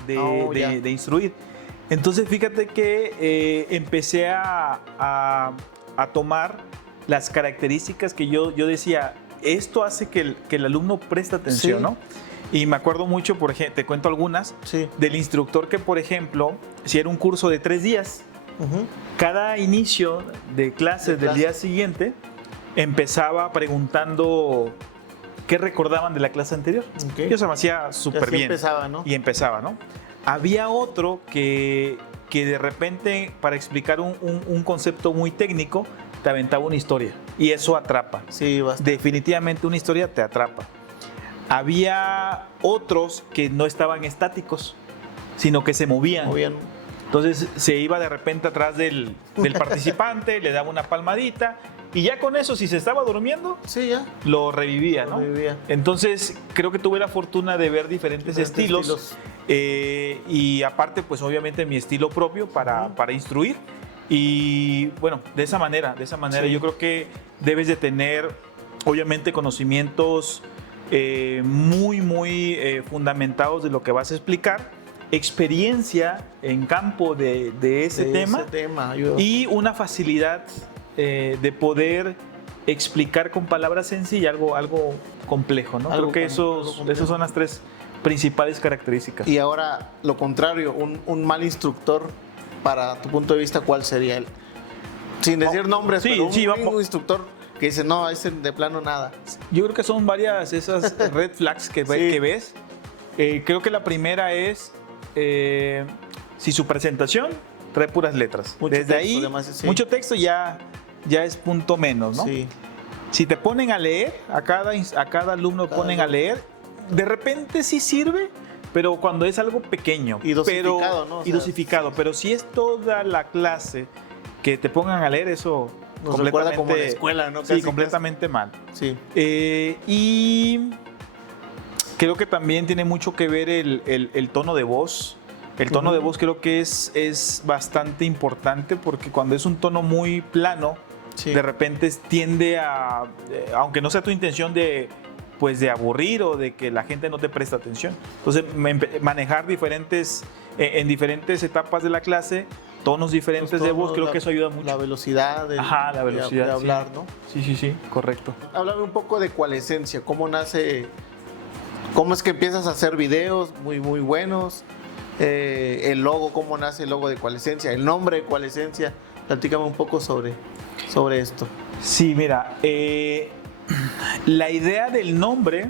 de instruir. Entonces fíjate que empecé a tomar las características que yo decía, esto hace que el alumno preste atención, ¿no? Y me acuerdo mucho, por ejemplo, te cuento algunas, del instructor que, por ejemplo, si era un curso de 3 días, cada inicio de clases del día siguiente empezaba preguntando qué recordaban de la clase anterior. Yo se me hacía súper bien. Y empezaba, ¿no? Había otro que de repente, para explicar un concepto muy técnico, te aventaba una historia. Y eso atrapa. Sí, bastante. Definitivamente una historia te atrapa. Había otros que no estaban estáticos, sino que se movían. Entonces se iba de repente atrás del participante, le daba una palmadita y ya con eso, si se estaba durmiendo, lo revivía, ¿no? Entonces creo que tuve la fortuna de ver diferentes estilos. Y aparte, pues obviamente mi estilo propio para instruir. Y bueno, de esa manera yo creo que debes de tener obviamente conocimientos muy fundamentados de lo que vas a explicar, experiencia en campo de ese tema y una facilidad de poder explicar con palabras sencillas algo complejo, ¿no? Creo que esas son las 3 principales características. Y ahora, lo contrario, un mal instructor, para tu punto de vista, ¿cuál sería él? Sin decir nombres, pero un instructor que dice, no, ese de plano nada. Yo creo que son varias esas red flags que ves. Creo que la primera es si su presentación trae puras letras. Mucho Desde texto, ahí, además, sí. mucho texto ya es punto menos, ¿no? Sí. Si te ponen a leer, a cada alumno ponen a leer, de repente sí sirve, pero cuando es algo pequeño. Y dosificado, pero, ¿no? O y sea, dosificado, pero si es toda la clase que te pongan a leer, eso Nos recuerda como la escuela, ¿no? Sí, Casi, completamente mal. Sí. Y creo que también tiene mucho que ver el tono de voz. El tono de voz creo que es bastante importante porque cuando es un tono muy plano, Sí. de repente tiende a, aunque no sea tu intención de aburrir o de que la gente no te preste atención. Entonces, manejar en diferentes etapas de la clase, tonos diferentes Los de voz, tonos, creo que eso ayuda mucho. La velocidad, La velocidad de hablar, sí. ¿no? Sí, correcto. Háblame un poco de Cualescencia, cómo nace, cómo es que empiezas a hacer videos muy, muy buenos, el logo, cómo nace el logo de Cualescencia, el nombre de Cualescencia. Platícame un poco sobre esto. Sí, mira, la idea del nombre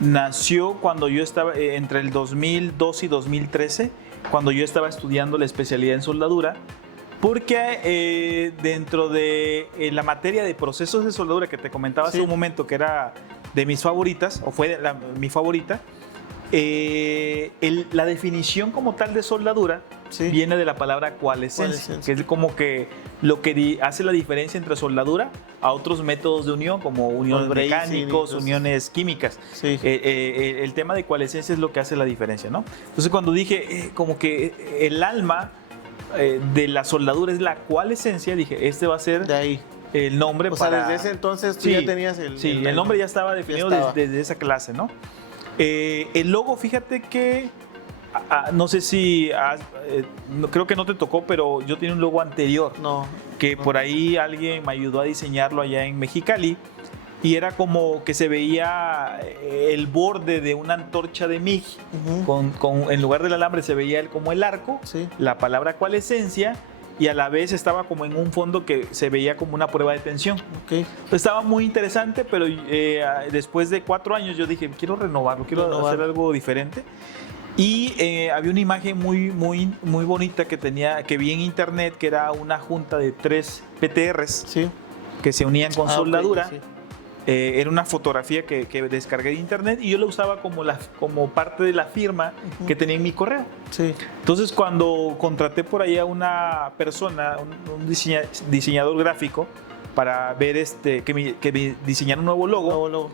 nació cuando yo estaba entre el 2002 y 2013, cuando yo estaba estudiando la especialidad en soldadura, porque dentro de la materia de procesos de soldadura que te comentaba hace un momento, que era de mis favoritas, o fue mi favorita, la definición como tal de soldadura viene de la palabra coalescencia, que es como que lo que hace la diferencia entre soldadura a otros métodos de unión, como uniones mecánicos, uniones químicas. Sí. El tema de coalescencia es lo que hace la diferencia, ¿no? Entonces, cuando dije como que el alma de la soldadura es la coalescencia, dije, este va a ser de ahí el nombre sea, desde ese entonces tú ya tenías el nombre ya estaba definido desde esa clase, ¿no? El logo, fíjate que no sé si creo que no te tocó, pero yo tenía un logo anterior que por ahí alguien me ayudó a diseñarlo allá en Mexicali, y era como que se veía el borde de una antorcha de MIG, en lugar del alambre se veía como el arco, la palabra coalescencia, y a la vez estaba como en un fondo que se veía como una prueba de tensión. Estaba muy interesante, pero después de 4 años yo dije, quiero renovarlo, quiero hacer algo diferente. Y había una imagen muy bonita que vi en internet, que era una junta de 3 PTRs que se unían con soldadura. Era una fotografía que descargué de internet y yo la usaba como parte de la firma que tenía en mi correo. Entonces, cuando contraté por ahí a una persona, un diseñador gráfico, para ver que me diseñara un nuevo logo,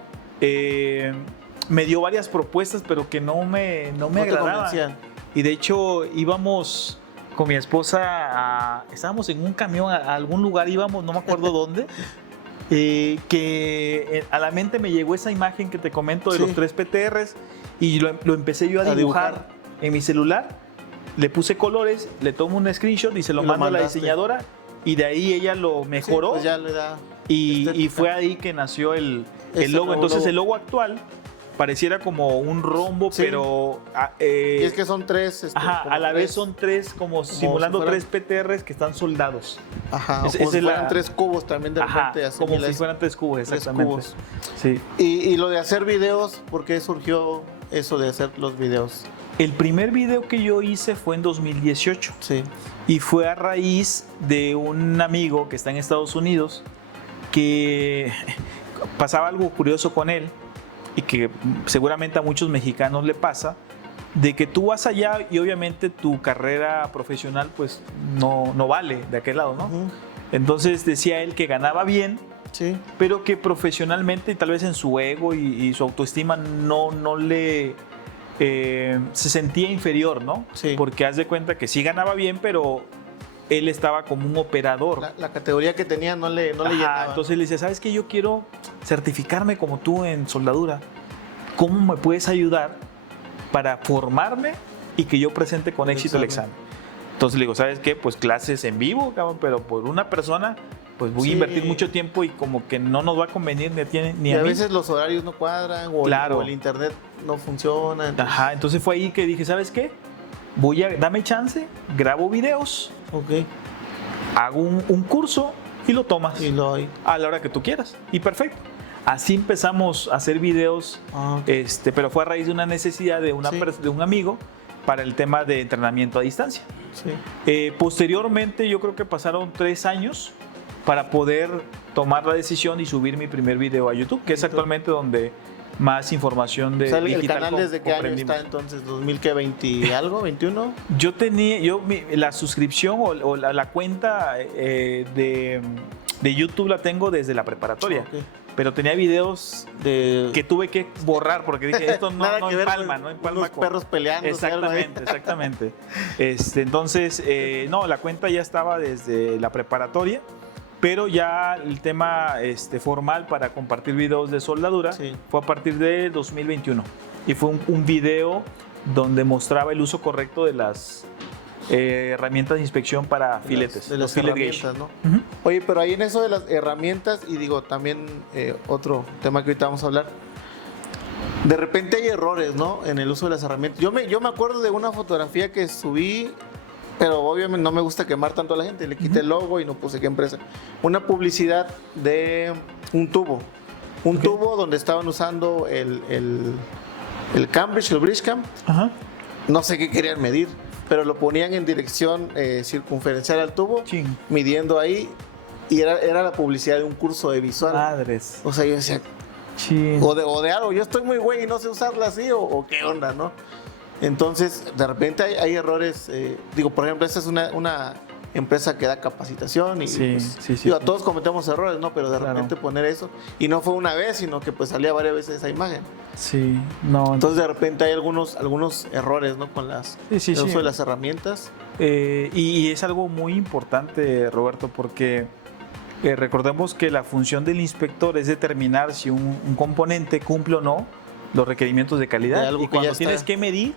me dio varias propuestas, pero que no me agradaban. Y de hecho, íbamos con mi esposa, estábamos en un camión a algún lugar, íbamos, no me acuerdo dónde. Que a la mente me llegó esa imagen que te comento de los 3 PTRs y lo empecé yo a dibujar en mi celular. Le puse colores, le tomo un screenshot y se lo mando a la diseñadora, y de ahí ella lo mejoró, pues ya le da y fue ahí que nació el logo. Entonces el logo actual pareciera como un rombo, pero y es que son 3 a la vez son 3 como simulando si 3 PTRs que están soldados. Como si fueran 3 cubos también de repente. Como si fueran 3 cubos, exactamente. 3 cubos. Sí. Y lo de hacer videos, ¿por qué surgió eso de hacer los videos? El primer video que yo hice fue en 2018. Y fue a raíz de un amigo que está en Estados Unidos, que pasaba algo curioso con él, y que seguramente a muchos mexicanos le pasa, de que tú vas allá y obviamente tu carrera profesional pues no vale de aquel lado, ¿no? Entonces decía él que ganaba bien, pero que profesionalmente y tal vez en su ego y su autoestima no le se sentía inferior, ¿no? Porque haz de cuenta que sí ganaba bien, pero él estaba como un operador. La categoría que tenía no le llenaba. Entonces le dice, ¿sabes qué? Yo quiero certificarme como tú en soldadura. ¿Cómo me puedes ayudar para formarme y que yo presente con éxito el examen? Entonces le digo, ¿sabes qué? Pues clases en vivo, cabrón, pero por una persona, pues voy a invertir mucho tiempo y como que no nos va a convenir ni a mí. A veces los horarios no cuadran o el internet no funciona. Entonces fue ahí que dije, ¿sabes qué? Dame chance, grabo videos, hago un curso y lo tomas a la hora que tú quieras. Y perfecto. Así empezamos a hacer videos, pero fue a raíz de una necesidad de un amigo para el tema de entrenamiento a distancia. Sí. Posteriormente, yo creo que pasaron 3 años para poder tomar la decisión y subir mi primer video a YouTube, que es actualmente donde más información de el canal desde qué año está entonces, 2020 algo, 21. Yo tenía, la suscripción o la cuenta de YouTube la tengo desde la preparatoria. Okay. Pero tenía videos que tuve que borrar porque dije, esto no empalma, no empalma unos perros peleando. Exactamente. Entonces, no, la cuenta ya estaba desde la preparatoria, pero ya el tema formal para compartir videos de soldadura fue a partir de 2021. Y fue un video donde mostraba el uso correcto de las herramientas de inspección para filetes. De las herramientas, ¿no? Uh-huh. Oye, pero ahí en eso de las herramientas, y digo, también otro tema que ahorita vamos a hablar, de repente hay errores, ¿no? En el uso de las herramientas. Yo me acuerdo de una fotografía que subí, pero obviamente no me gusta quemar tanto a la gente, le quité el logo y no puse qué empresa. Una publicidad de un tubo. Un tubo donde estaban usando el Cambridge, el Bridgecam. Uh-huh. No sé qué querían medir, pero lo ponían en dirección circunferencial al tubo, midiendo ahí, y era la publicidad de un curso de visual. Madres. O sea, yo decía, o de algo, yo estoy muy güey y no sé usarla así, o qué onda, ¿no? Entonces, de repente hay errores, digo, por ejemplo, esta es una empresa que da capacitación y a todos cometemos errores, ¿no? Pero de repente poner eso, y no fue una vez, sino que pues salía varias veces esa imagen. Sí, no. Entonces de repente hay algunos errores, ¿no? Con el uso de las herramientas. Y es algo muy importante, Roberto, porque recordemos que la función del inspector es determinar si un componente cumple o no los requerimientos de calidad. Y cuando tienes que medir,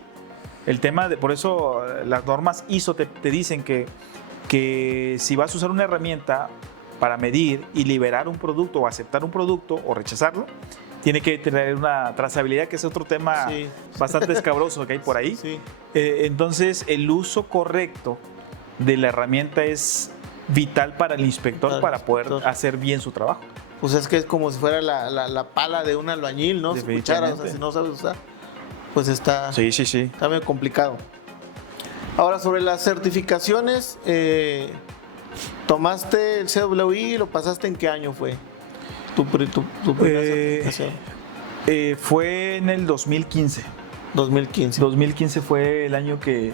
el tema por eso las normas ISO te dicen que si vas a usar una herramienta para medir y liberar un producto o aceptar un producto o rechazarlo, tiene que tener una trazabilidad, que es otro tema bastante escabroso que hay por ahí. Sí. Entonces, el uso correcto de la herramienta es vital para el inspector para poder hacer bien su trabajo. Pues es que es como si fuera la pala de un albañil, ¿no? Cuchara, o sea, si no sabes usar, pues está medio complicado. Ahora, sobre las certificaciones, ¿tomaste el CWI? ¿Lo pasaste en qué año fue? Tu primera certificación. Fue en el 2015. 2015 fue el año que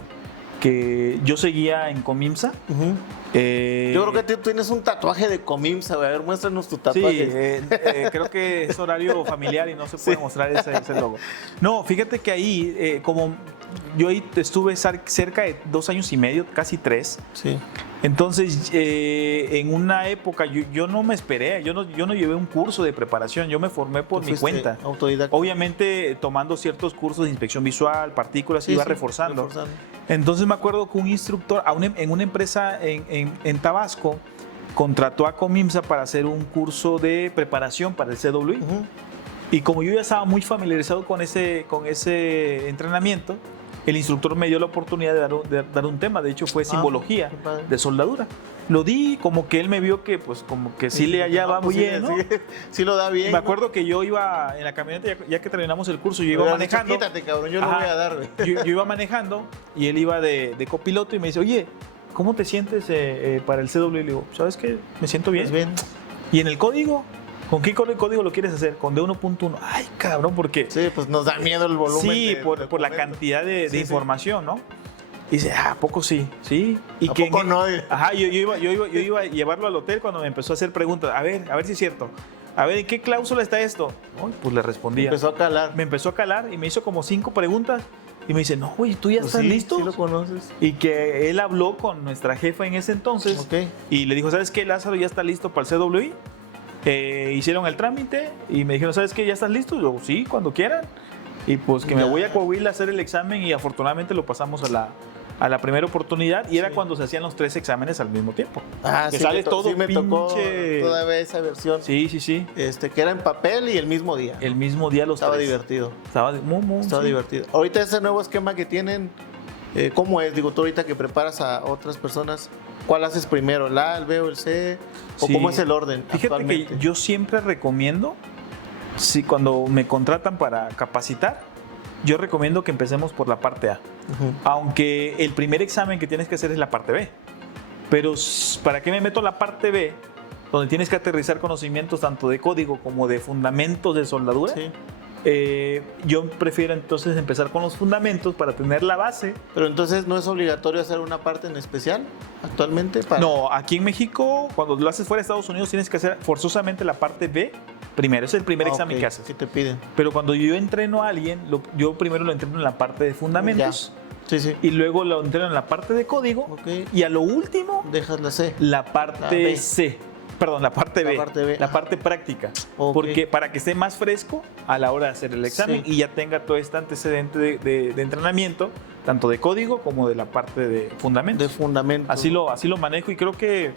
yo seguía en Comimsa. Uh-huh. Yo creo que tú tienes un tatuaje de Comimsa, güey. A ver, muéstranos tu tatuaje. Sí, creo que es horario familiar y no se puede mostrar ese logo. No, fíjate que ahí, como yo ahí estuve cerca de 2 años y medio, casi 3. Sí. Entonces, en una época, yo no me esperé, yo no llevé un curso de preparación, yo me formé por mi cuenta. Autodidacta. Obviamente, tomando ciertos cursos de inspección visual, partículas, iba reforzando. Entonces, me acuerdo que un instructor en una empresa en Tabasco contrató a Comimsa para hacer un curso de preparación para el CWI. Uh-huh. Y como yo ya estaba muy familiarizado con ese entrenamiento, el instructor me dio la oportunidad de dar un tema. De hecho, fue simbología de soldadura. Lo di, como que él me vio que pues como que sí le hallaba muy bien, ¿no? Sí lo da bien. Me acuerdo que yo iba en la camioneta, ya que terminamos el curso, yo iba manejando. Dicho, quítate, cabrón, yo lo voy a dar, güey. Yo iba manejando y él iba de copiloto y me dice, oye, ¿cómo te sientes para el CW? Y le digo, ¿sabes qué? Me siento bien. Bien. ¿Y en el código? ¿Con qué código lo quieres hacer? Con D1.1. Ay, cabrón, porque... Sí, pues nos da miedo el volumen. Sí, por la cantidad de información, ¿no? Y dice, ¿a poco sí? Sí. ¿Y ¿A poco no? Ajá, yo iba a llevarlo al hotel cuando me empezó a hacer preguntas. A ver si es cierto. A ver, ¿en qué cláusula está esto? Pues le respondía. Me empezó a calar y me hizo como 5 preguntas. Y me dice, no, güey, ¿tú ya estás listo? Sí lo conoces. Y que él habló con nuestra jefa en ese entonces. Y le dijo, ¿sabes qué? Lázaro ya está listo para el CWI. Hicieron el trámite y me dijeron, ¿sabes qué? ¿Ya estás listo? Y yo, sí, cuando quieran. Y pues que me voy a Coahuila a hacer el examen y afortunadamente lo pasamos a la primera oportunidad y era cuando se hacían los 3 exámenes al mismo tiempo. Que sale todo me tocó todavía esa versión. Sí. Que era en papel y el mismo día. El mismo día los Estaba 3. divertido. Estaba divertido. Ahorita ese nuevo esquema que tienen, ¿cómo es? Digo, tú ahorita que preparas a otras personas, ¿cuál haces primero? ¿El A, el B o el C? ¿O cómo es el orden? Fíjate que yo siempre recomiendo, cuando me contratan para capacitar, yo recomiendo que empecemos por la parte A. Aunque el primer examen que tienes que hacer es la parte B. Pero ¿para qué me meto a la parte B? Donde tienes que aterrizar conocimientos tanto de código como de fundamentos de soldadura. Sí. Yo prefiero entonces empezar con los fundamentos para tener la base. Pero entonces no es obligatorio hacer una parte en especial actualmente. No, aquí en México, cuando lo haces fuera de Estados Unidos, tienes que hacer forzosamente la parte B primero. Es el primer examen que haces. ¿Qué te piden? Pero cuando yo entreno a alguien, yo primero lo entreno en la parte de fundamentos. Sí, sí. Y luego lo entreno en la parte de código. Y a lo último, dejas la C. La parte C. Perdón, la parte B. La parte práctica. Porque para que esté más fresco a la hora de hacer el examen y ya tenga todo este antecedente de entrenamiento, tanto de código como de la parte de fundamentos. De fundamentos. Así lo manejo y creo que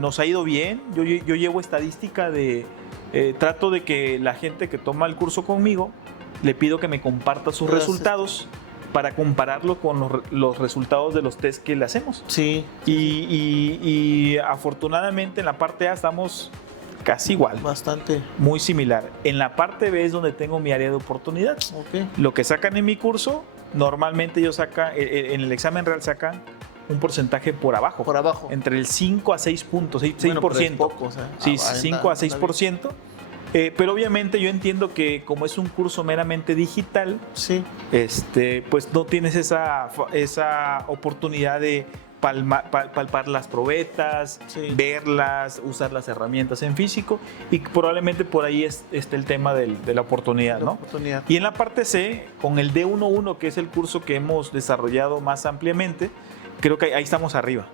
nos ha ido bien. Yo llevo estadística trato de que la gente que toma el curso conmigo, le pido que me comparta sus resultados para compararlo con los resultados de los test que le hacemos. Sí. Y afortunadamente en la parte A estamos casi igual. Bastante. Muy similar. En la parte B es donde tengo mi área de oportunidad. Lo que sacan en mi curso, normalmente ellos sacan, en el examen real sacan un porcentaje por abajo. Por abajo. Entre el 5 a 6 puntos, 6%. Bueno, pero es poco, o sea, sí, 5 a 6%. Pero obviamente yo entiendo que como es un curso meramente digital, pues no tienes esa oportunidad de palpar las probetas, verlas, usar las herramientas en físico, y probablemente por ahí esté el tema de la oportunidad, ¿no? Y en la parte C, con el D11, que es el curso que hemos desarrollado más ampliamente, creo que ahí estamos arriba.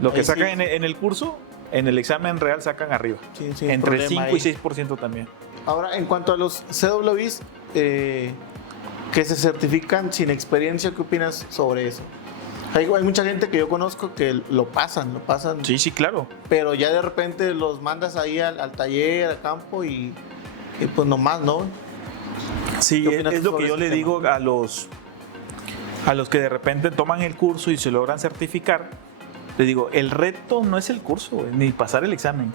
Lo que sacan en el curso, en el examen real sacan arriba. Entre el 5 y 6% también. Ahora, en cuanto a los CWIs que se certifican sin experiencia, ¿qué opinas sobre eso? Hay mucha gente que yo conozco que lo pasan. Sí, claro. Pero ya de repente los mandas ahí al taller, al campo y pues nomás, ¿no? Sí, es lo que yo le digo a los que de repente toman el curso y se logran certificar. Le digo, el reto no es el curso, ni pasar el examen.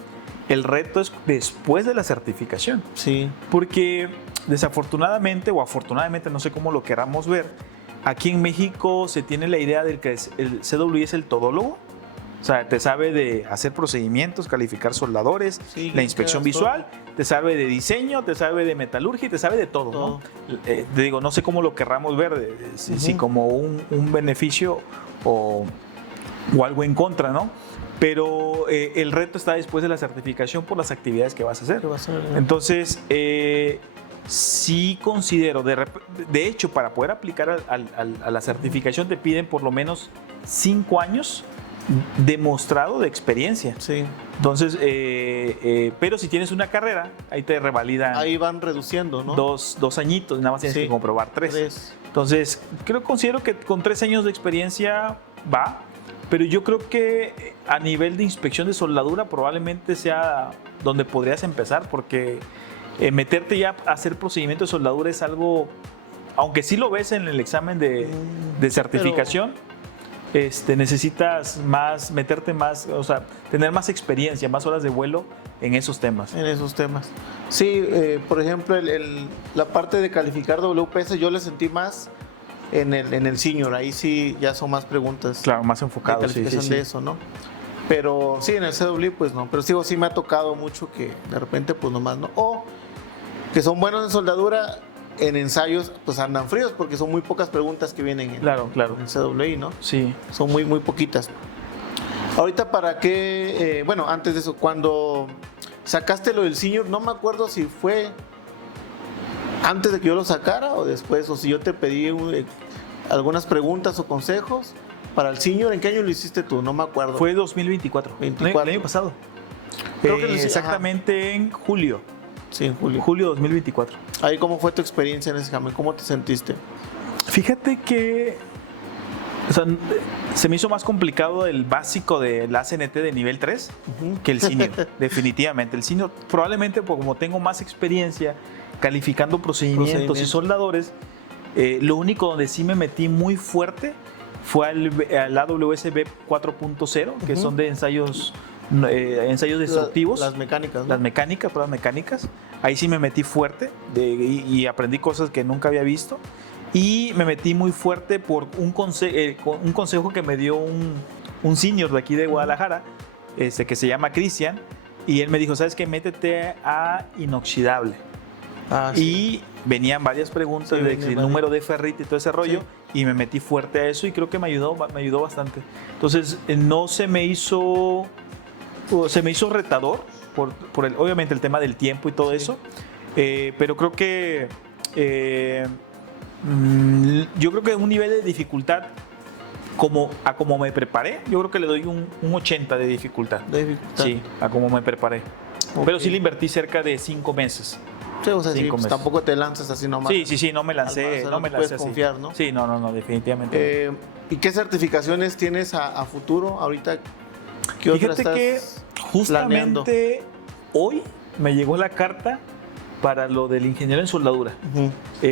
El reto es después de la certificación. Sí. Porque desafortunadamente o afortunadamente, no sé cómo lo queramos ver, aquí en México se tiene la idea de que el CWI es el todólogo. O sea, te sabe de hacer procedimientos, calificar soldadores, la inspección visual, te sabe de diseño, te sabe de metalurgia y te sabe de todo. ¿no? Te digo, no sé cómo lo querramos ver, si como un beneficio o algo en contra, ¿no? Pero el reto está después de la certificación por las actividades que vas a hacer. Entonces, sí considero, de hecho, para poder aplicar a la certificación te piden por lo menos 5 años demostrado de experiencia. Entonces, pero si tienes una carrera, ahí te revalidan. Ahí van reduciendo, ¿no? Dos añitos, nada más tienes que comprobar 3. Entonces, considero que con 3 años de experiencia va. Pero yo creo que a nivel de inspección de soldadura probablemente sea donde podrías empezar, porque meterte ya a hacer procedimientos de soldadura es algo, aunque sí lo ves en el examen de certificación, necesitas meterte más, o sea, tener más experiencia, más horas de vuelo en esos temas. Sí, por ejemplo, la parte de calificar WPS yo le sentí más en el senior, ahí sí ya son más preguntas. Claro, más enfocado. De calificación de eso, ¿no? Pero sí, en el CWI pues no. Pero sí me ha tocado mucho que de repente pues nomás no. O que son buenos en soldadura, en ensayos pues andan fríos porque son muy pocas preguntas que vienen en el CWI, ¿no? Sí. Son muy poquitas. Ahorita para qué, bueno, antes de eso, cuando sacaste lo del senior, no me acuerdo si fue antes de que yo lo sacara o después, o si yo te pedí algunas preguntas o consejos para el senior. ¿En qué año lo hiciste tú? No me acuerdo. Fue 2024. El año pasado. Creo que exactamente en julio. Sí, en julio. Julio 2024. Ahí, ¿cómo fue tu experiencia en ese examen? ¿Cómo te sentiste? Fíjate que se me hizo más complicado el básico del ACNT de nivel 3 que el senior, definitivamente. El senior, probablemente como tengo más experiencia calificando procedimientos y soldadores, lo único donde sí me metí muy fuerte fue al AWSB 4.0, que son de ensayos destructivos. Las mecánicas, ¿no? Las mecánicas, todas mecánicas. Ahí sí me metí fuerte y aprendí cosas que nunca había visto. Y me metí muy fuerte por un consejo que me dio un senior de aquí de Guadalajara, que se llama Cristian. Y él me dijo, ¿sabes qué? Métete a inoxidable. Y venían varias preguntas del número de ferrita y todo ese rollo. Y me metí fuerte a eso y creo que me ayudó bastante. Entonces, no se me hizo retador por obviamente el tema del tiempo y todo eso. Pero creo que yo creo que un nivel de dificultad como me preparé, yo creo que le doy un 80 de dificultad. Sí, a como me preparé. Pero sí le invertí cerca de 5 meses. Sí, o sea, pues tampoco te lanzas así nomás. Sí, no me lancé. No me lancé puedes así. Confiar, ¿no? Sí, no, definitivamente. ¿Y qué certificaciones tienes a futuro ahorita? ¿Qué otras estás que justamente planeando? Hoy me llegó la carta para lo del ingeniero en soldadura.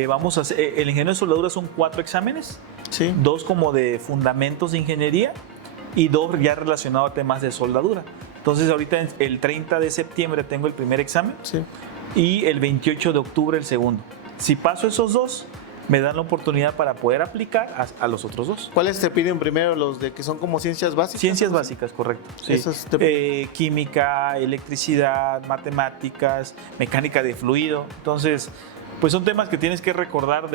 Vamos a hacer, el ingeniero en soldadura son 4 exámenes, 2 como de fundamentos de ingeniería y 2 ya relacionados a temas de soldadura. Entonces ahorita el 30 de septiembre tengo el primer examen y el 28 de octubre el segundo. Si paso esos 2, me dan la oportunidad para poder aplicar a los otros 2. ¿Cuáles te piden primero? ¿Los de que son como ciencias básicas? Ciencias básicas, correcto. Sí. Química, electricidad, matemáticas, mecánica de fluido. Entonces, pues son temas que tienes que recordar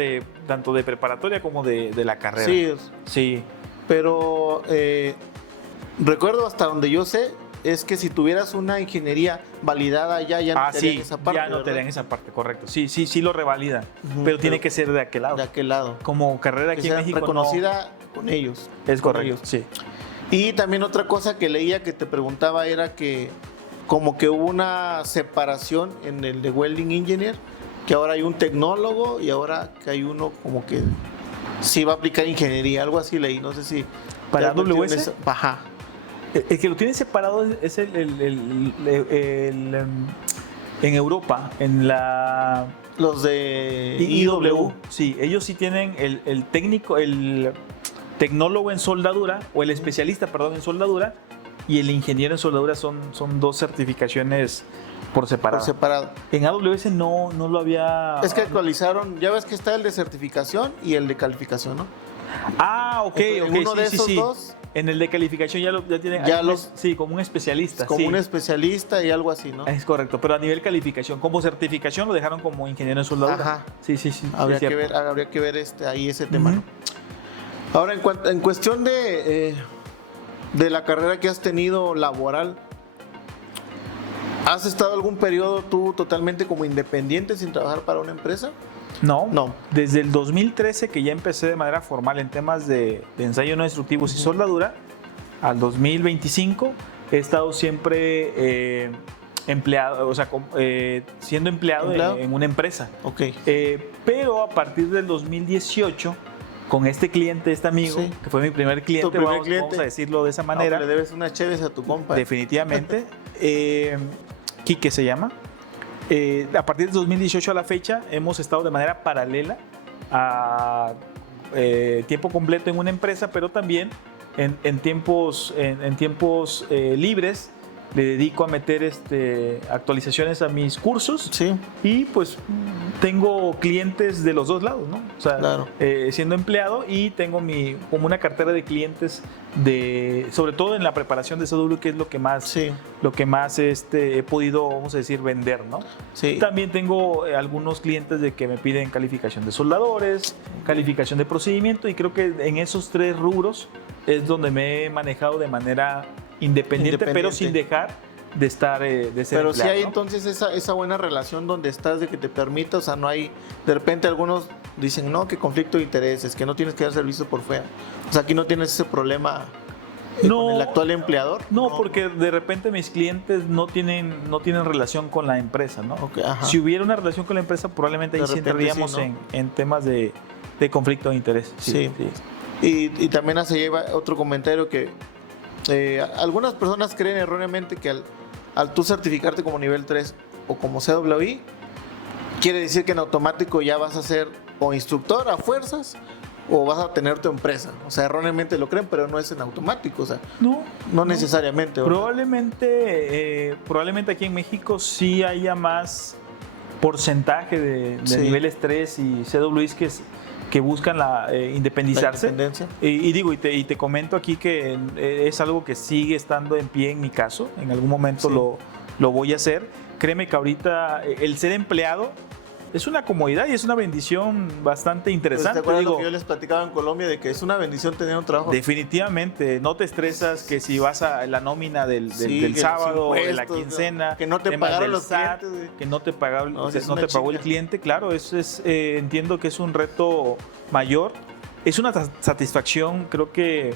tanto de preparatoria como de la carrera. Sí. Pero recuerdo hasta donde yo sé, es que si tuvieras una ingeniería validada ya no te darían esa parte. Ya no te darían esa parte, correcto. Sí lo revalidan, pero tiene que ser de aquel lado. De aquel lado. Como carrera que aquí en México reconocida con ellos. Es correcto, ellos. Sí. Y también otra cosa que leía que te preguntaba era que como que hubo una separación en el de Welding Engineer, que ahora hay un tecnólogo y ahora que hay uno como que sí va a aplicar ingeniería, algo así leí, no sé si... ¿Para AWS? Ajá. El que lo tiene separado es en Europa, en la... Los de IW. Sí, ellos sí tienen el técnico, el tecnólogo en soldadura, o el especialista, perdón, en soldadura, y el ingeniero en soldadura son 2 certificaciones por separado. En AWS no lo había... Es que actualizaron, ya ves que está el de certificación y el de calificación, ¿no? Ok. Uno de esos 2... En el de calificación ya tienen... Sí, como un especialista. Como un especialista y algo así, ¿no? Es correcto, pero a nivel calificación. Como certificación lo dejaron como ingeniero en soldadura. Ajá. Sí. Habría que ver ahí ese tema, ¿no? Ahora, en cuestión de la carrera que has tenido laboral, ¿has estado algún periodo tú totalmente como independiente sin trabajar para una empresa? No. Desde el 2013 que ya empecé de manera formal en temas de ensayo no destructivos y soldadura, al 2025 he estado siempre empleado, o sea, siendo empleado en una empresa. Pero a partir del 2018, con este cliente, este amigo, que fue mi primer cliente, vamos a decirlo de esa manera. Le debes unas cheves a tu compa. Definitivamente. Quique se llama. A partir del 2018 a la fecha hemos estado de manera paralela a tiempo completo en una empresa, pero también en tiempos libres le dedico a meter actualizaciones a mis cursos. Y pues tengo clientes de los 2 lados, ¿no? O sea, siendo empleado, y tengo como una cartera de clientes sobre todo en la preparación de SW, que es lo que más he podido, vamos a decir, vender, ¿no? También tengo algunos clientes de que me piden calificación de soldadores, calificación de procedimiento, y creo que en esos 3 rubros es donde me he manejado de manera independiente, pero sin dejar de estar de ser pero empleado, si hay, ¿no? entonces esa buena relación donde estás, de que te permita, o sea, no hay, de repente algunos dicen, no, que conflicto de intereses, que no tienes que dar servicio por fuera, o sea, aquí no tienes ese problema con el actual empleador. No, porque de repente mis clientes no tienen relación con la empresa, ¿no? Si hubiera una relación con la empresa, probablemente ahí sí entraríamos en temas de conflicto de interés. Y también se lleva otro comentario que algunas personas creen erróneamente que al tú certificarte como nivel 3 o como CWI, quiere decir que en automático ya vas a ser o instructor a fuerzas o vas a tener tu empresa. O sea, erróneamente lo creen, pero no es en automático. O sea, no necesariamente. Probablemente aquí en México sí haya más porcentaje de niveles 3 y CWIs que buscan independizarse. Y te comento aquí que es algo que sigue estando en pie en mi caso. En algún momento lo voy a hacer. Créeme que ahorita el ser empleado es una comodidad y es una bendición bastante interesante. ¿Te acuerdas lo que yo les platicaba en Colombia de que es una bendición tener un trabajo? Definitivamente, no te estresas que si vas a la nómina del sábado, de la quincena, que no te pagaron los SAT, clientes, que no te pagó el cliente. Claro, entiendo que es un reto mayor. Es una satisfacción, creo que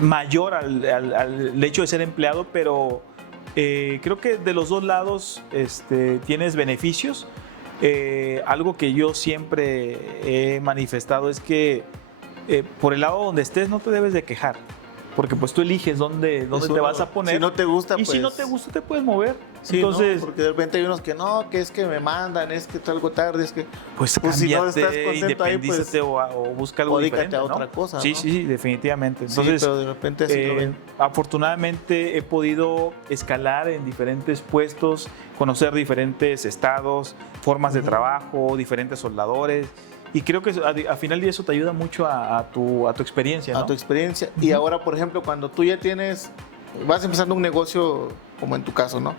mayor al hecho de ser empleado, pero creo que de los dos lados tienes beneficios. Algo que yo siempre he manifestado es que por el lado donde estés no te debes de quejar, porque pues tú eliges dónde te vas a poner. Si no te gusta, si no te gusta te puedes mover. Sí, entonces, porque de repente hay unos que es que me mandan, es que salgo tarde, es que pues cámbiate, si no estás independízate ahí, o busca algo diferente, a otra cosa. Sí, definitivamente. Entonces, pero de repente sí lo ven. Afortunadamente he podido escalar en diferentes puestos, conocer diferentes estados, formas de trabajo, diferentes soldadores. Y creo que al final de eso te ayuda mucho a tu experiencia, ¿no? A tu experiencia. Y ahora, por ejemplo, cuando tú ya vas empezando un negocio, como en tu caso, ¿no?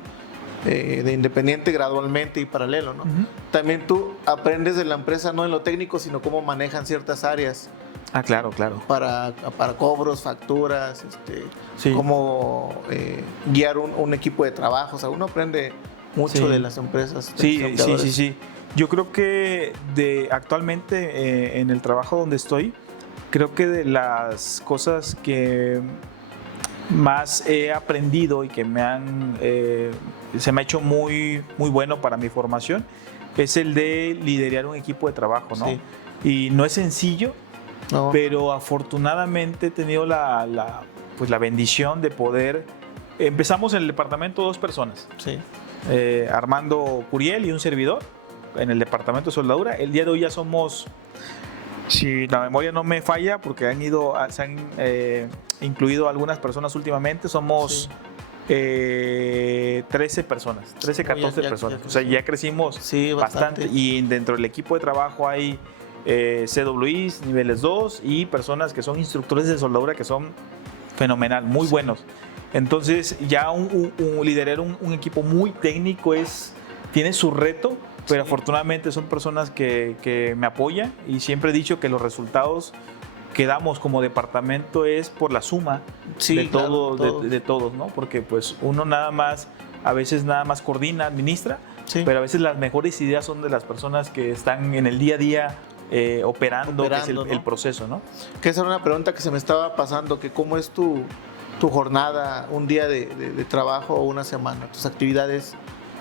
De independiente gradualmente y paralelo, ¿no? También tú aprendes de la empresa no en lo técnico, sino cómo manejan ciertas áreas. Ah, claro. Para cobros, facturas, cómo guiar un equipo de trabajo. O sea, uno aprende mucho de las empresas. Sí. Yo creo que actualmente en el trabajo donde estoy, creo que de las cosas que más he aprendido y que se me ha hecho muy, muy bueno para mi formación es el de liderar un equipo de trabajo, ¿no? Sí. Y no es sencillo, pero afortunadamente he tenido la bendición de poder. Empezamos en el departamento 2 personas. Sí. Armando Curiel y un servidor en el departamento de soldadura. El día de hoy ya somos, si la memoria no me falla, porque se han incluido algunas personas últimamente, somos 13 personas, 13, 14 personas. O sea, ya crecimos bastante. Y dentro del equipo de trabajo hay CWIs, niveles 2 y personas que son instructores de soldadura que son fenomenal, muy buenos. Entonces, ya liderar un equipo muy técnico tiene su reto, pero afortunadamente son personas que me apoyan y siempre he dicho que los resultados que damos como departamento es por la suma de todos, ¿no? Porque pues uno a veces nada más coordina, administra, pero a veces las mejores ideas son de las personas que están en el día a día operando, que es el proceso, ¿no? Que esa era una pregunta que se me estaba pasando, que cómo es tu jornada, un día de trabajo o una semana, tus actividades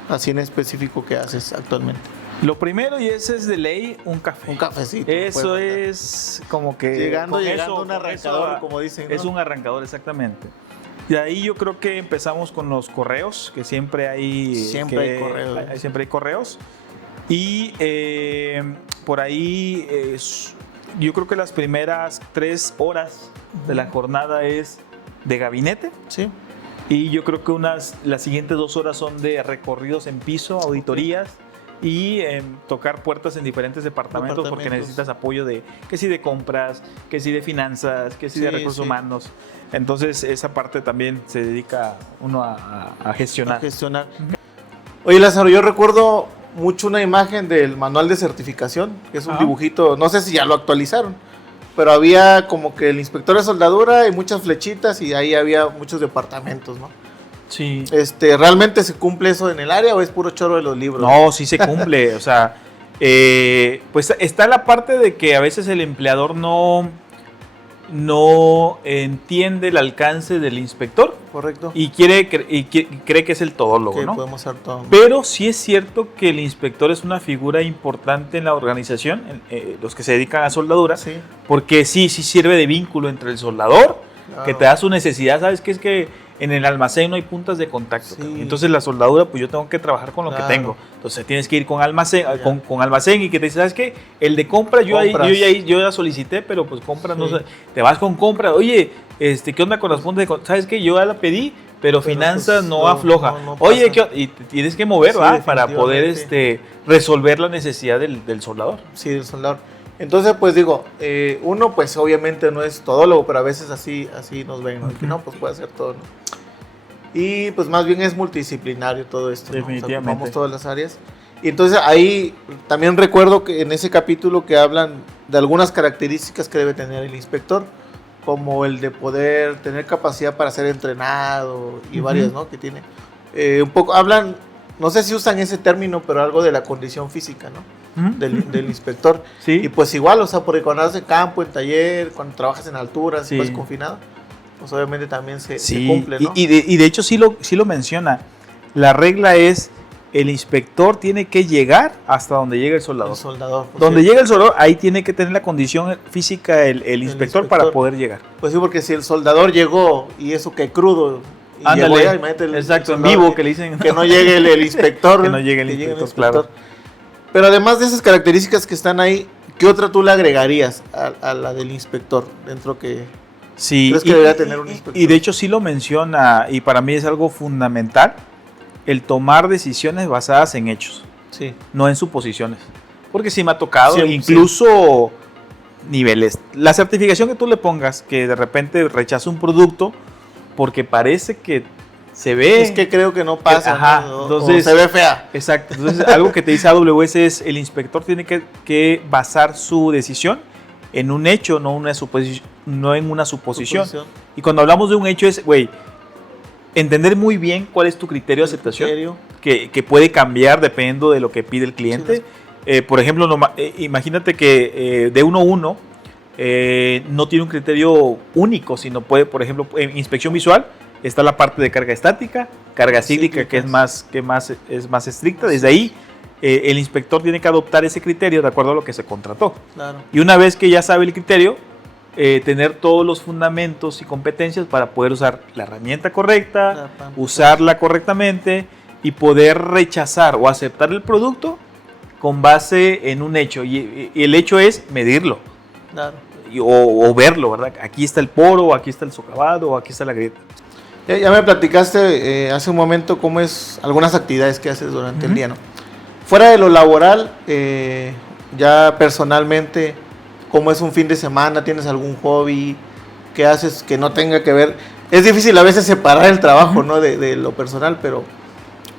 así en específico que haces actualmente. Lo primero, y ese es de ley, un café. Un cafecito. Eso es como que... Llegando un arrancador, como dicen, ¿no? Es un arrancador, exactamente. De ahí yo creo que empezamos con los correos, que siempre hay correos. Siempre hay correos. Y por ahí yo creo que las primeras 3 horas de la jornada es de gabinete. Sí. Y yo creo que las siguientes 2 horas son de recorridos en piso, auditorías y tocar puertas en diferentes departamentos porque necesitas apoyo que si de compras, que si de finanzas, que si de recursos humanos. Entonces esa parte también se dedica uno a gestionar. Oye, Lázaro, yo recuerdo mucho una imagen del manual de certificación, que es un dibujito, no sé si ya lo actualizaron, pero había como que el inspector de soldadura y muchas flechitas y ahí había muchos departamentos, ¿no? Sí. ¿Realmente se cumple eso en el área o es puro choro de los libros? No, sí se cumple. O sea, pues está la parte de que a veces el empleador no entiende el alcance del inspector. Correcto. Y cree que es el todólogo, ¿no? Podemos ser todo. Pero sí es cierto que el inspector es una figura importante en la organización, los que se dedican a soldadura, porque sí sirve de vínculo entre el soldador, que te da su necesidad. ¿Sabes qué? Es que en el almacén no hay puntas de contacto. Entonces la soldadura, pues yo tengo que trabajar con lo que tengo. Entonces tienes que ir con almacén, con almacén y que te dice, ¿sabes qué? El de compra yo ya solicité, pero pues compra no sé. Te vas con compra. Oye, ¿qué onda con las puntas de contacto? ¿Sabes qué? Yo ya la pedí, pero finanzas pues, no afloja. No oye, y tienes que mover, sí, para poder resolver la necesidad del soldador. Sí, del soldador. Entonces, pues digo, uno pues obviamente no es todólogo, pero a veces así nos ven, ¿no? Que no, pues puede hacer todo, ¿no? Y pues más bien es multidisciplinario todo esto, ¿no? Definitivamente. O sea, ocupamos todas las áreas. Y entonces ahí también recuerdo que en ese capítulo que hablan de algunas características que debe tener el inspector, como el de poder tener capacidad para ser entrenado y varias, ¿no? Que tiene. Un poco, hablan, no sé si usan ese término, pero algo de la condición física, ¿no? Del inspector. Sí. Y pues igual, o sea, porque cuando haces campo, en taller, cuando trabajas en alturas, sí. Pues confinado, pues obviamente también se cumple, ¿no? Y de hecho sí lo menciona. La regla es, el inspector tiene que llegar hasta donde llega el soldador. El soldador. Donde llega el soldador, ahí tiene que tener la condición física el inspector para poder llegar. Pues sí, porque si el soldador llegó y eso que crudo... Ándale, exacto, en vivo que le dicen... Que no llegue el inspector. Que no llegue el inspector, claro. Pero además de esas características que están ahí, ¿qué otra tú le agregarías a la del inspector dentro que... Sí, ¿crees que debería tener un inspector? Y de hecho sí lo menciona, y para mí es algo fundamental, el tomar decisiones basadas en hechos, sí. No en suposiciones. Porque sí me ha tocado, incluso niveles. La certificación que tú le pongas, que de repente rechaza un producto porque parece que se ve... Es que creo que no pasa, ajá, ¿no? Entonces, o se ve fea. Exacto. Entonces, algo que te dice AWS es, el inspector tiene que basar su decisión en un hecho, no en una suposición. Y cuando hablamos de un hecho es, entender muy bien cuál es tu criterio de aceptación, que puede cambiar dependiendo de lo que pide el cliente. Sí, por ejemplo, imagínate que de 1 a 1 no tiene un criterio único, sino puede, por ejemplo, en inspección visual está la parte de carga estática, carga cíclica, que es más estricta. Desde ahí el inspector tiene que adoptar ese criterio de acuerdo a lo que se contrató. Claro. Y una vez que ya sabe el criterio, tener todos los fundamentos y competencias para poder usar la herramienta correcta, usarla correctamente y poder rechazar o aceptar el producto con base en un hecho. Y el hecho es medirlo. Claro. O verlo, ¿verdad? Aquí está el poro, aquí está el socavado, aquí está la grieta. Ya me platicaste hace un momento cómo es algunas actividades que haces durante el día, ¿no? Fuera de lo laboral, ya personalmente, ¿cómo es un fin de semana? ¿Tienes algún hobby? ¿Qué haces que no tenga que ver? Es difícil a veces separar el trabajo, ¿no? de lo personal, pero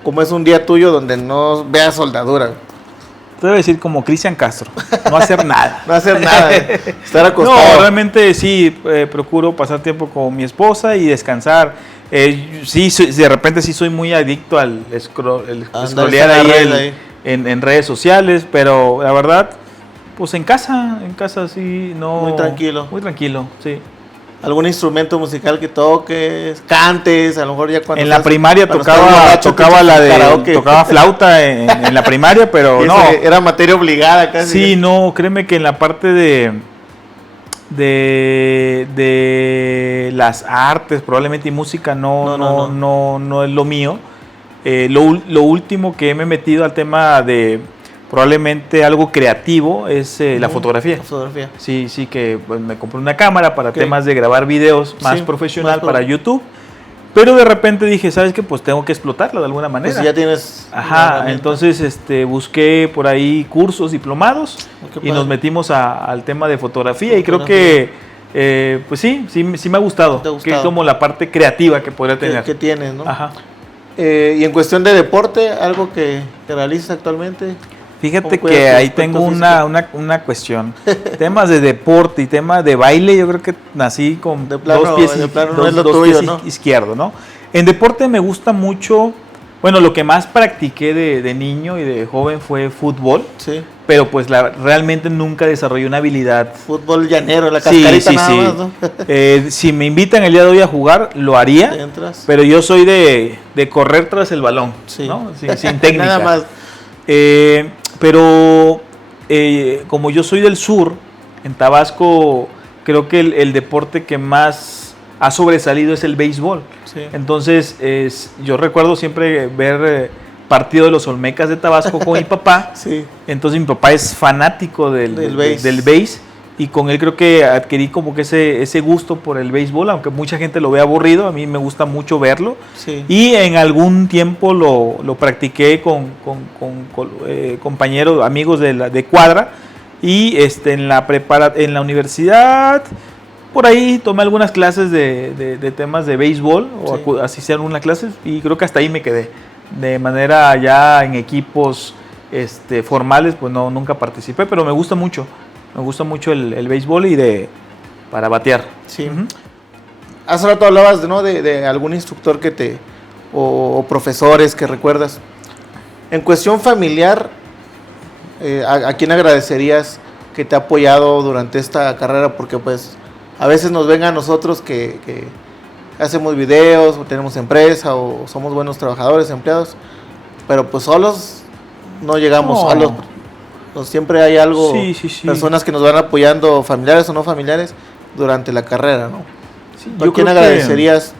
¿cómo es un día tuyo donde no veas soldadura? Te voy a decir como Cristian Castro, no hacer nada. No hacer nada, estar acostado. No, realmente sí, procuro pasar tiempo con mi esposa y descansar. Sí, de repente sí soy muy adicto al scrollear ahí en redes sociales, pero la verdad, pues en casa sí, no. Muy tranquilo. Muy tranquilo, sí. ¿Algún instrumento musical que toques, cantes? A lo mejor ya cuando... En la primaria tocaba flauta en la primaria, pero no. Era materia obligada casi. Sí, no, créeme que en la parte de las artes, probablemente, y música no es lo mío. Lo último que me he metido al tema de probablemente algo creativo es la fotografía. La fotografía. Sí, que pues, me compré una cámara para temas de grabar videos más profesional para YouTube. Pero de repente dije, ¿sabes qué? Pues tengo que explotarlo de alguna manera. Pues ya tienes... Ajá, entonces busqué por ahí cursos, diplomados, y nos metimos al tema de fotografía. Y creo que, pues sí me ha gustado. Que es como la parte creativa que podría tener. Que tienes, ¿no? Ajá. Y en cuestión de deporte, ¿algo que realizas actualmente? Fíjate que ahí tengo una cuestión. Temas de deporte y temas de baile, yo creo que nací con dos pies izquierdo, ¿no? En deporte me gusta mucho, bueno, lo que más practiqué de niño y de joven fue fútbol. Sí. Pero pues realmente nunca desarrollé una habilidad. Fútbol llanero, la cascarita nada más, ¿no? Si me invitan el día de hoy a jugar, lo haría. Pero yo soy de correr tras el balón, ¿no? Sin técnica. Nada más. Pero como yo soy del sur, en Tabasco, creo que el deporte que más ha sobresalido es el béisbol. Sí. Entonces, yo recuerdo siempre ver partido de los Olmecas de Tabasco con mi papá. Sí. Entonces, mi papá es fanático del béis. y con él creo que adquirí como que ese gusto por el béisbol, aunque mucha gente lo ve aburrido, a mí me gusta mucho verlo. Sí. Y en algún tiempo lo practiqué con compañeros, amigos de cuadra, y en la universidad, por ahí tomé algunas clases de temas de béisbol, o asistí a algunas clases, y creo que hasta ahí me quedé. De manera ya en equipos formales, pues no, nunca participé, pero me gusta mucho el béisbol para batear. Sí. Hace rato hablabas de algún instructor o profesores que recuerdas. En cuestión familiar, ¿a quién agradecerías que te ha apoyado durante esta carrera? Porque pues a veces nos ven a nosotros que hacemos videos, o tenemos empresa, o somos buenos trabajadores, empleados, pero pues solos no llegamos, solos. Siempre hay algo, personas que nos van apoyando, familiares o no familiares, durante la carrera, ¿no? Sí, ¿A quién agradecerías?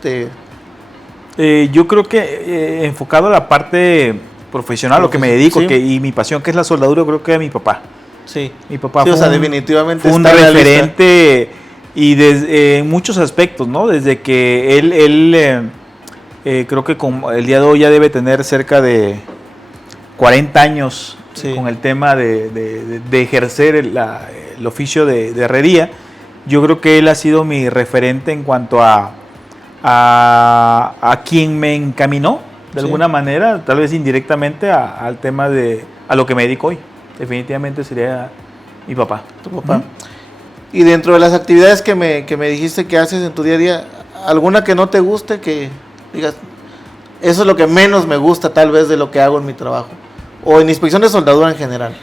Yo creo que enfocado a la parte profesional, lo que me dedico, y mi pasión, que es la soldadura, creo que a mi papá. Sí. Mi papá definitivamente fue un referente y en muchos aspectos, ¿no? Desde que él creo que el día de hoy ya debe tener cerca de 40 años con el tema de ejercer el oficio de herrería. Yo creo que él ha sido mi referente en cuanto a quien me encaminó de alguna manera, tal vez indirectamente, al tema a lo que me dedico hoy. Definitivamente sería mi papá. Tu papá. Y dentro de las actividades que me dijiste que haces en tu día a día, ¿alguna que no te guste, que digas, eso es lo que menos me gusta tal vez de lo que hago en mi trabajo? O en inspección de soldadura en general.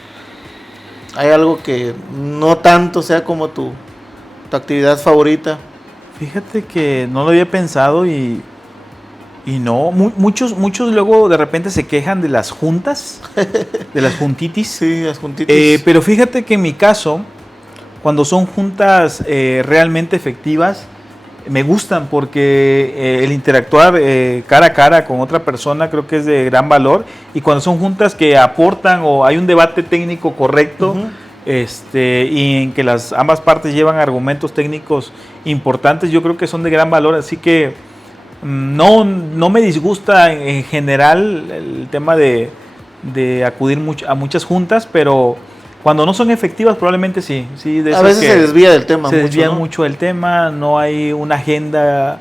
¿Hay algo que no tanto sea como tu actividad favorita? Fíjate que no lo había pensado y no. Muchos luego de repente se quejan de las juntas, de las juntitis. Sí, las juntitis. Pero fíjate que en mi caso, cuando son juntas realmente efectivas, me gustan porque el interactuar cara a cara con otra persona creo que es de gran valor, y cuando son juntas que aportan o hay un debate técnico correcto, y en que ambas partes llevan argumentos técnicos importantes, yo creo que son de gran valor, así que no me disgusta en general el tema de acudir a muchas juntas, pero cuando no son efectivas probablemente sí. A veces se desvía del tema. Se desvía mucho del tema, no hay una agenda,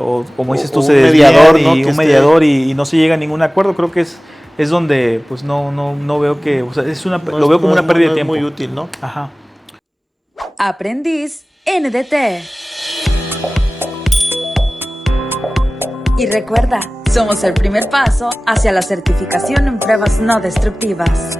o como dices tú, se desvía, un mediador y no se llega a ningún acuerdo. Creo que es donde pues no veo que, o sea, lo veo como una pérdida de tiempo. Es muy útil, ¿no? Ajá. Aprendiz NDT. Y recuerda, somos el primer paso hacia la certificación en pruebas no destructivas.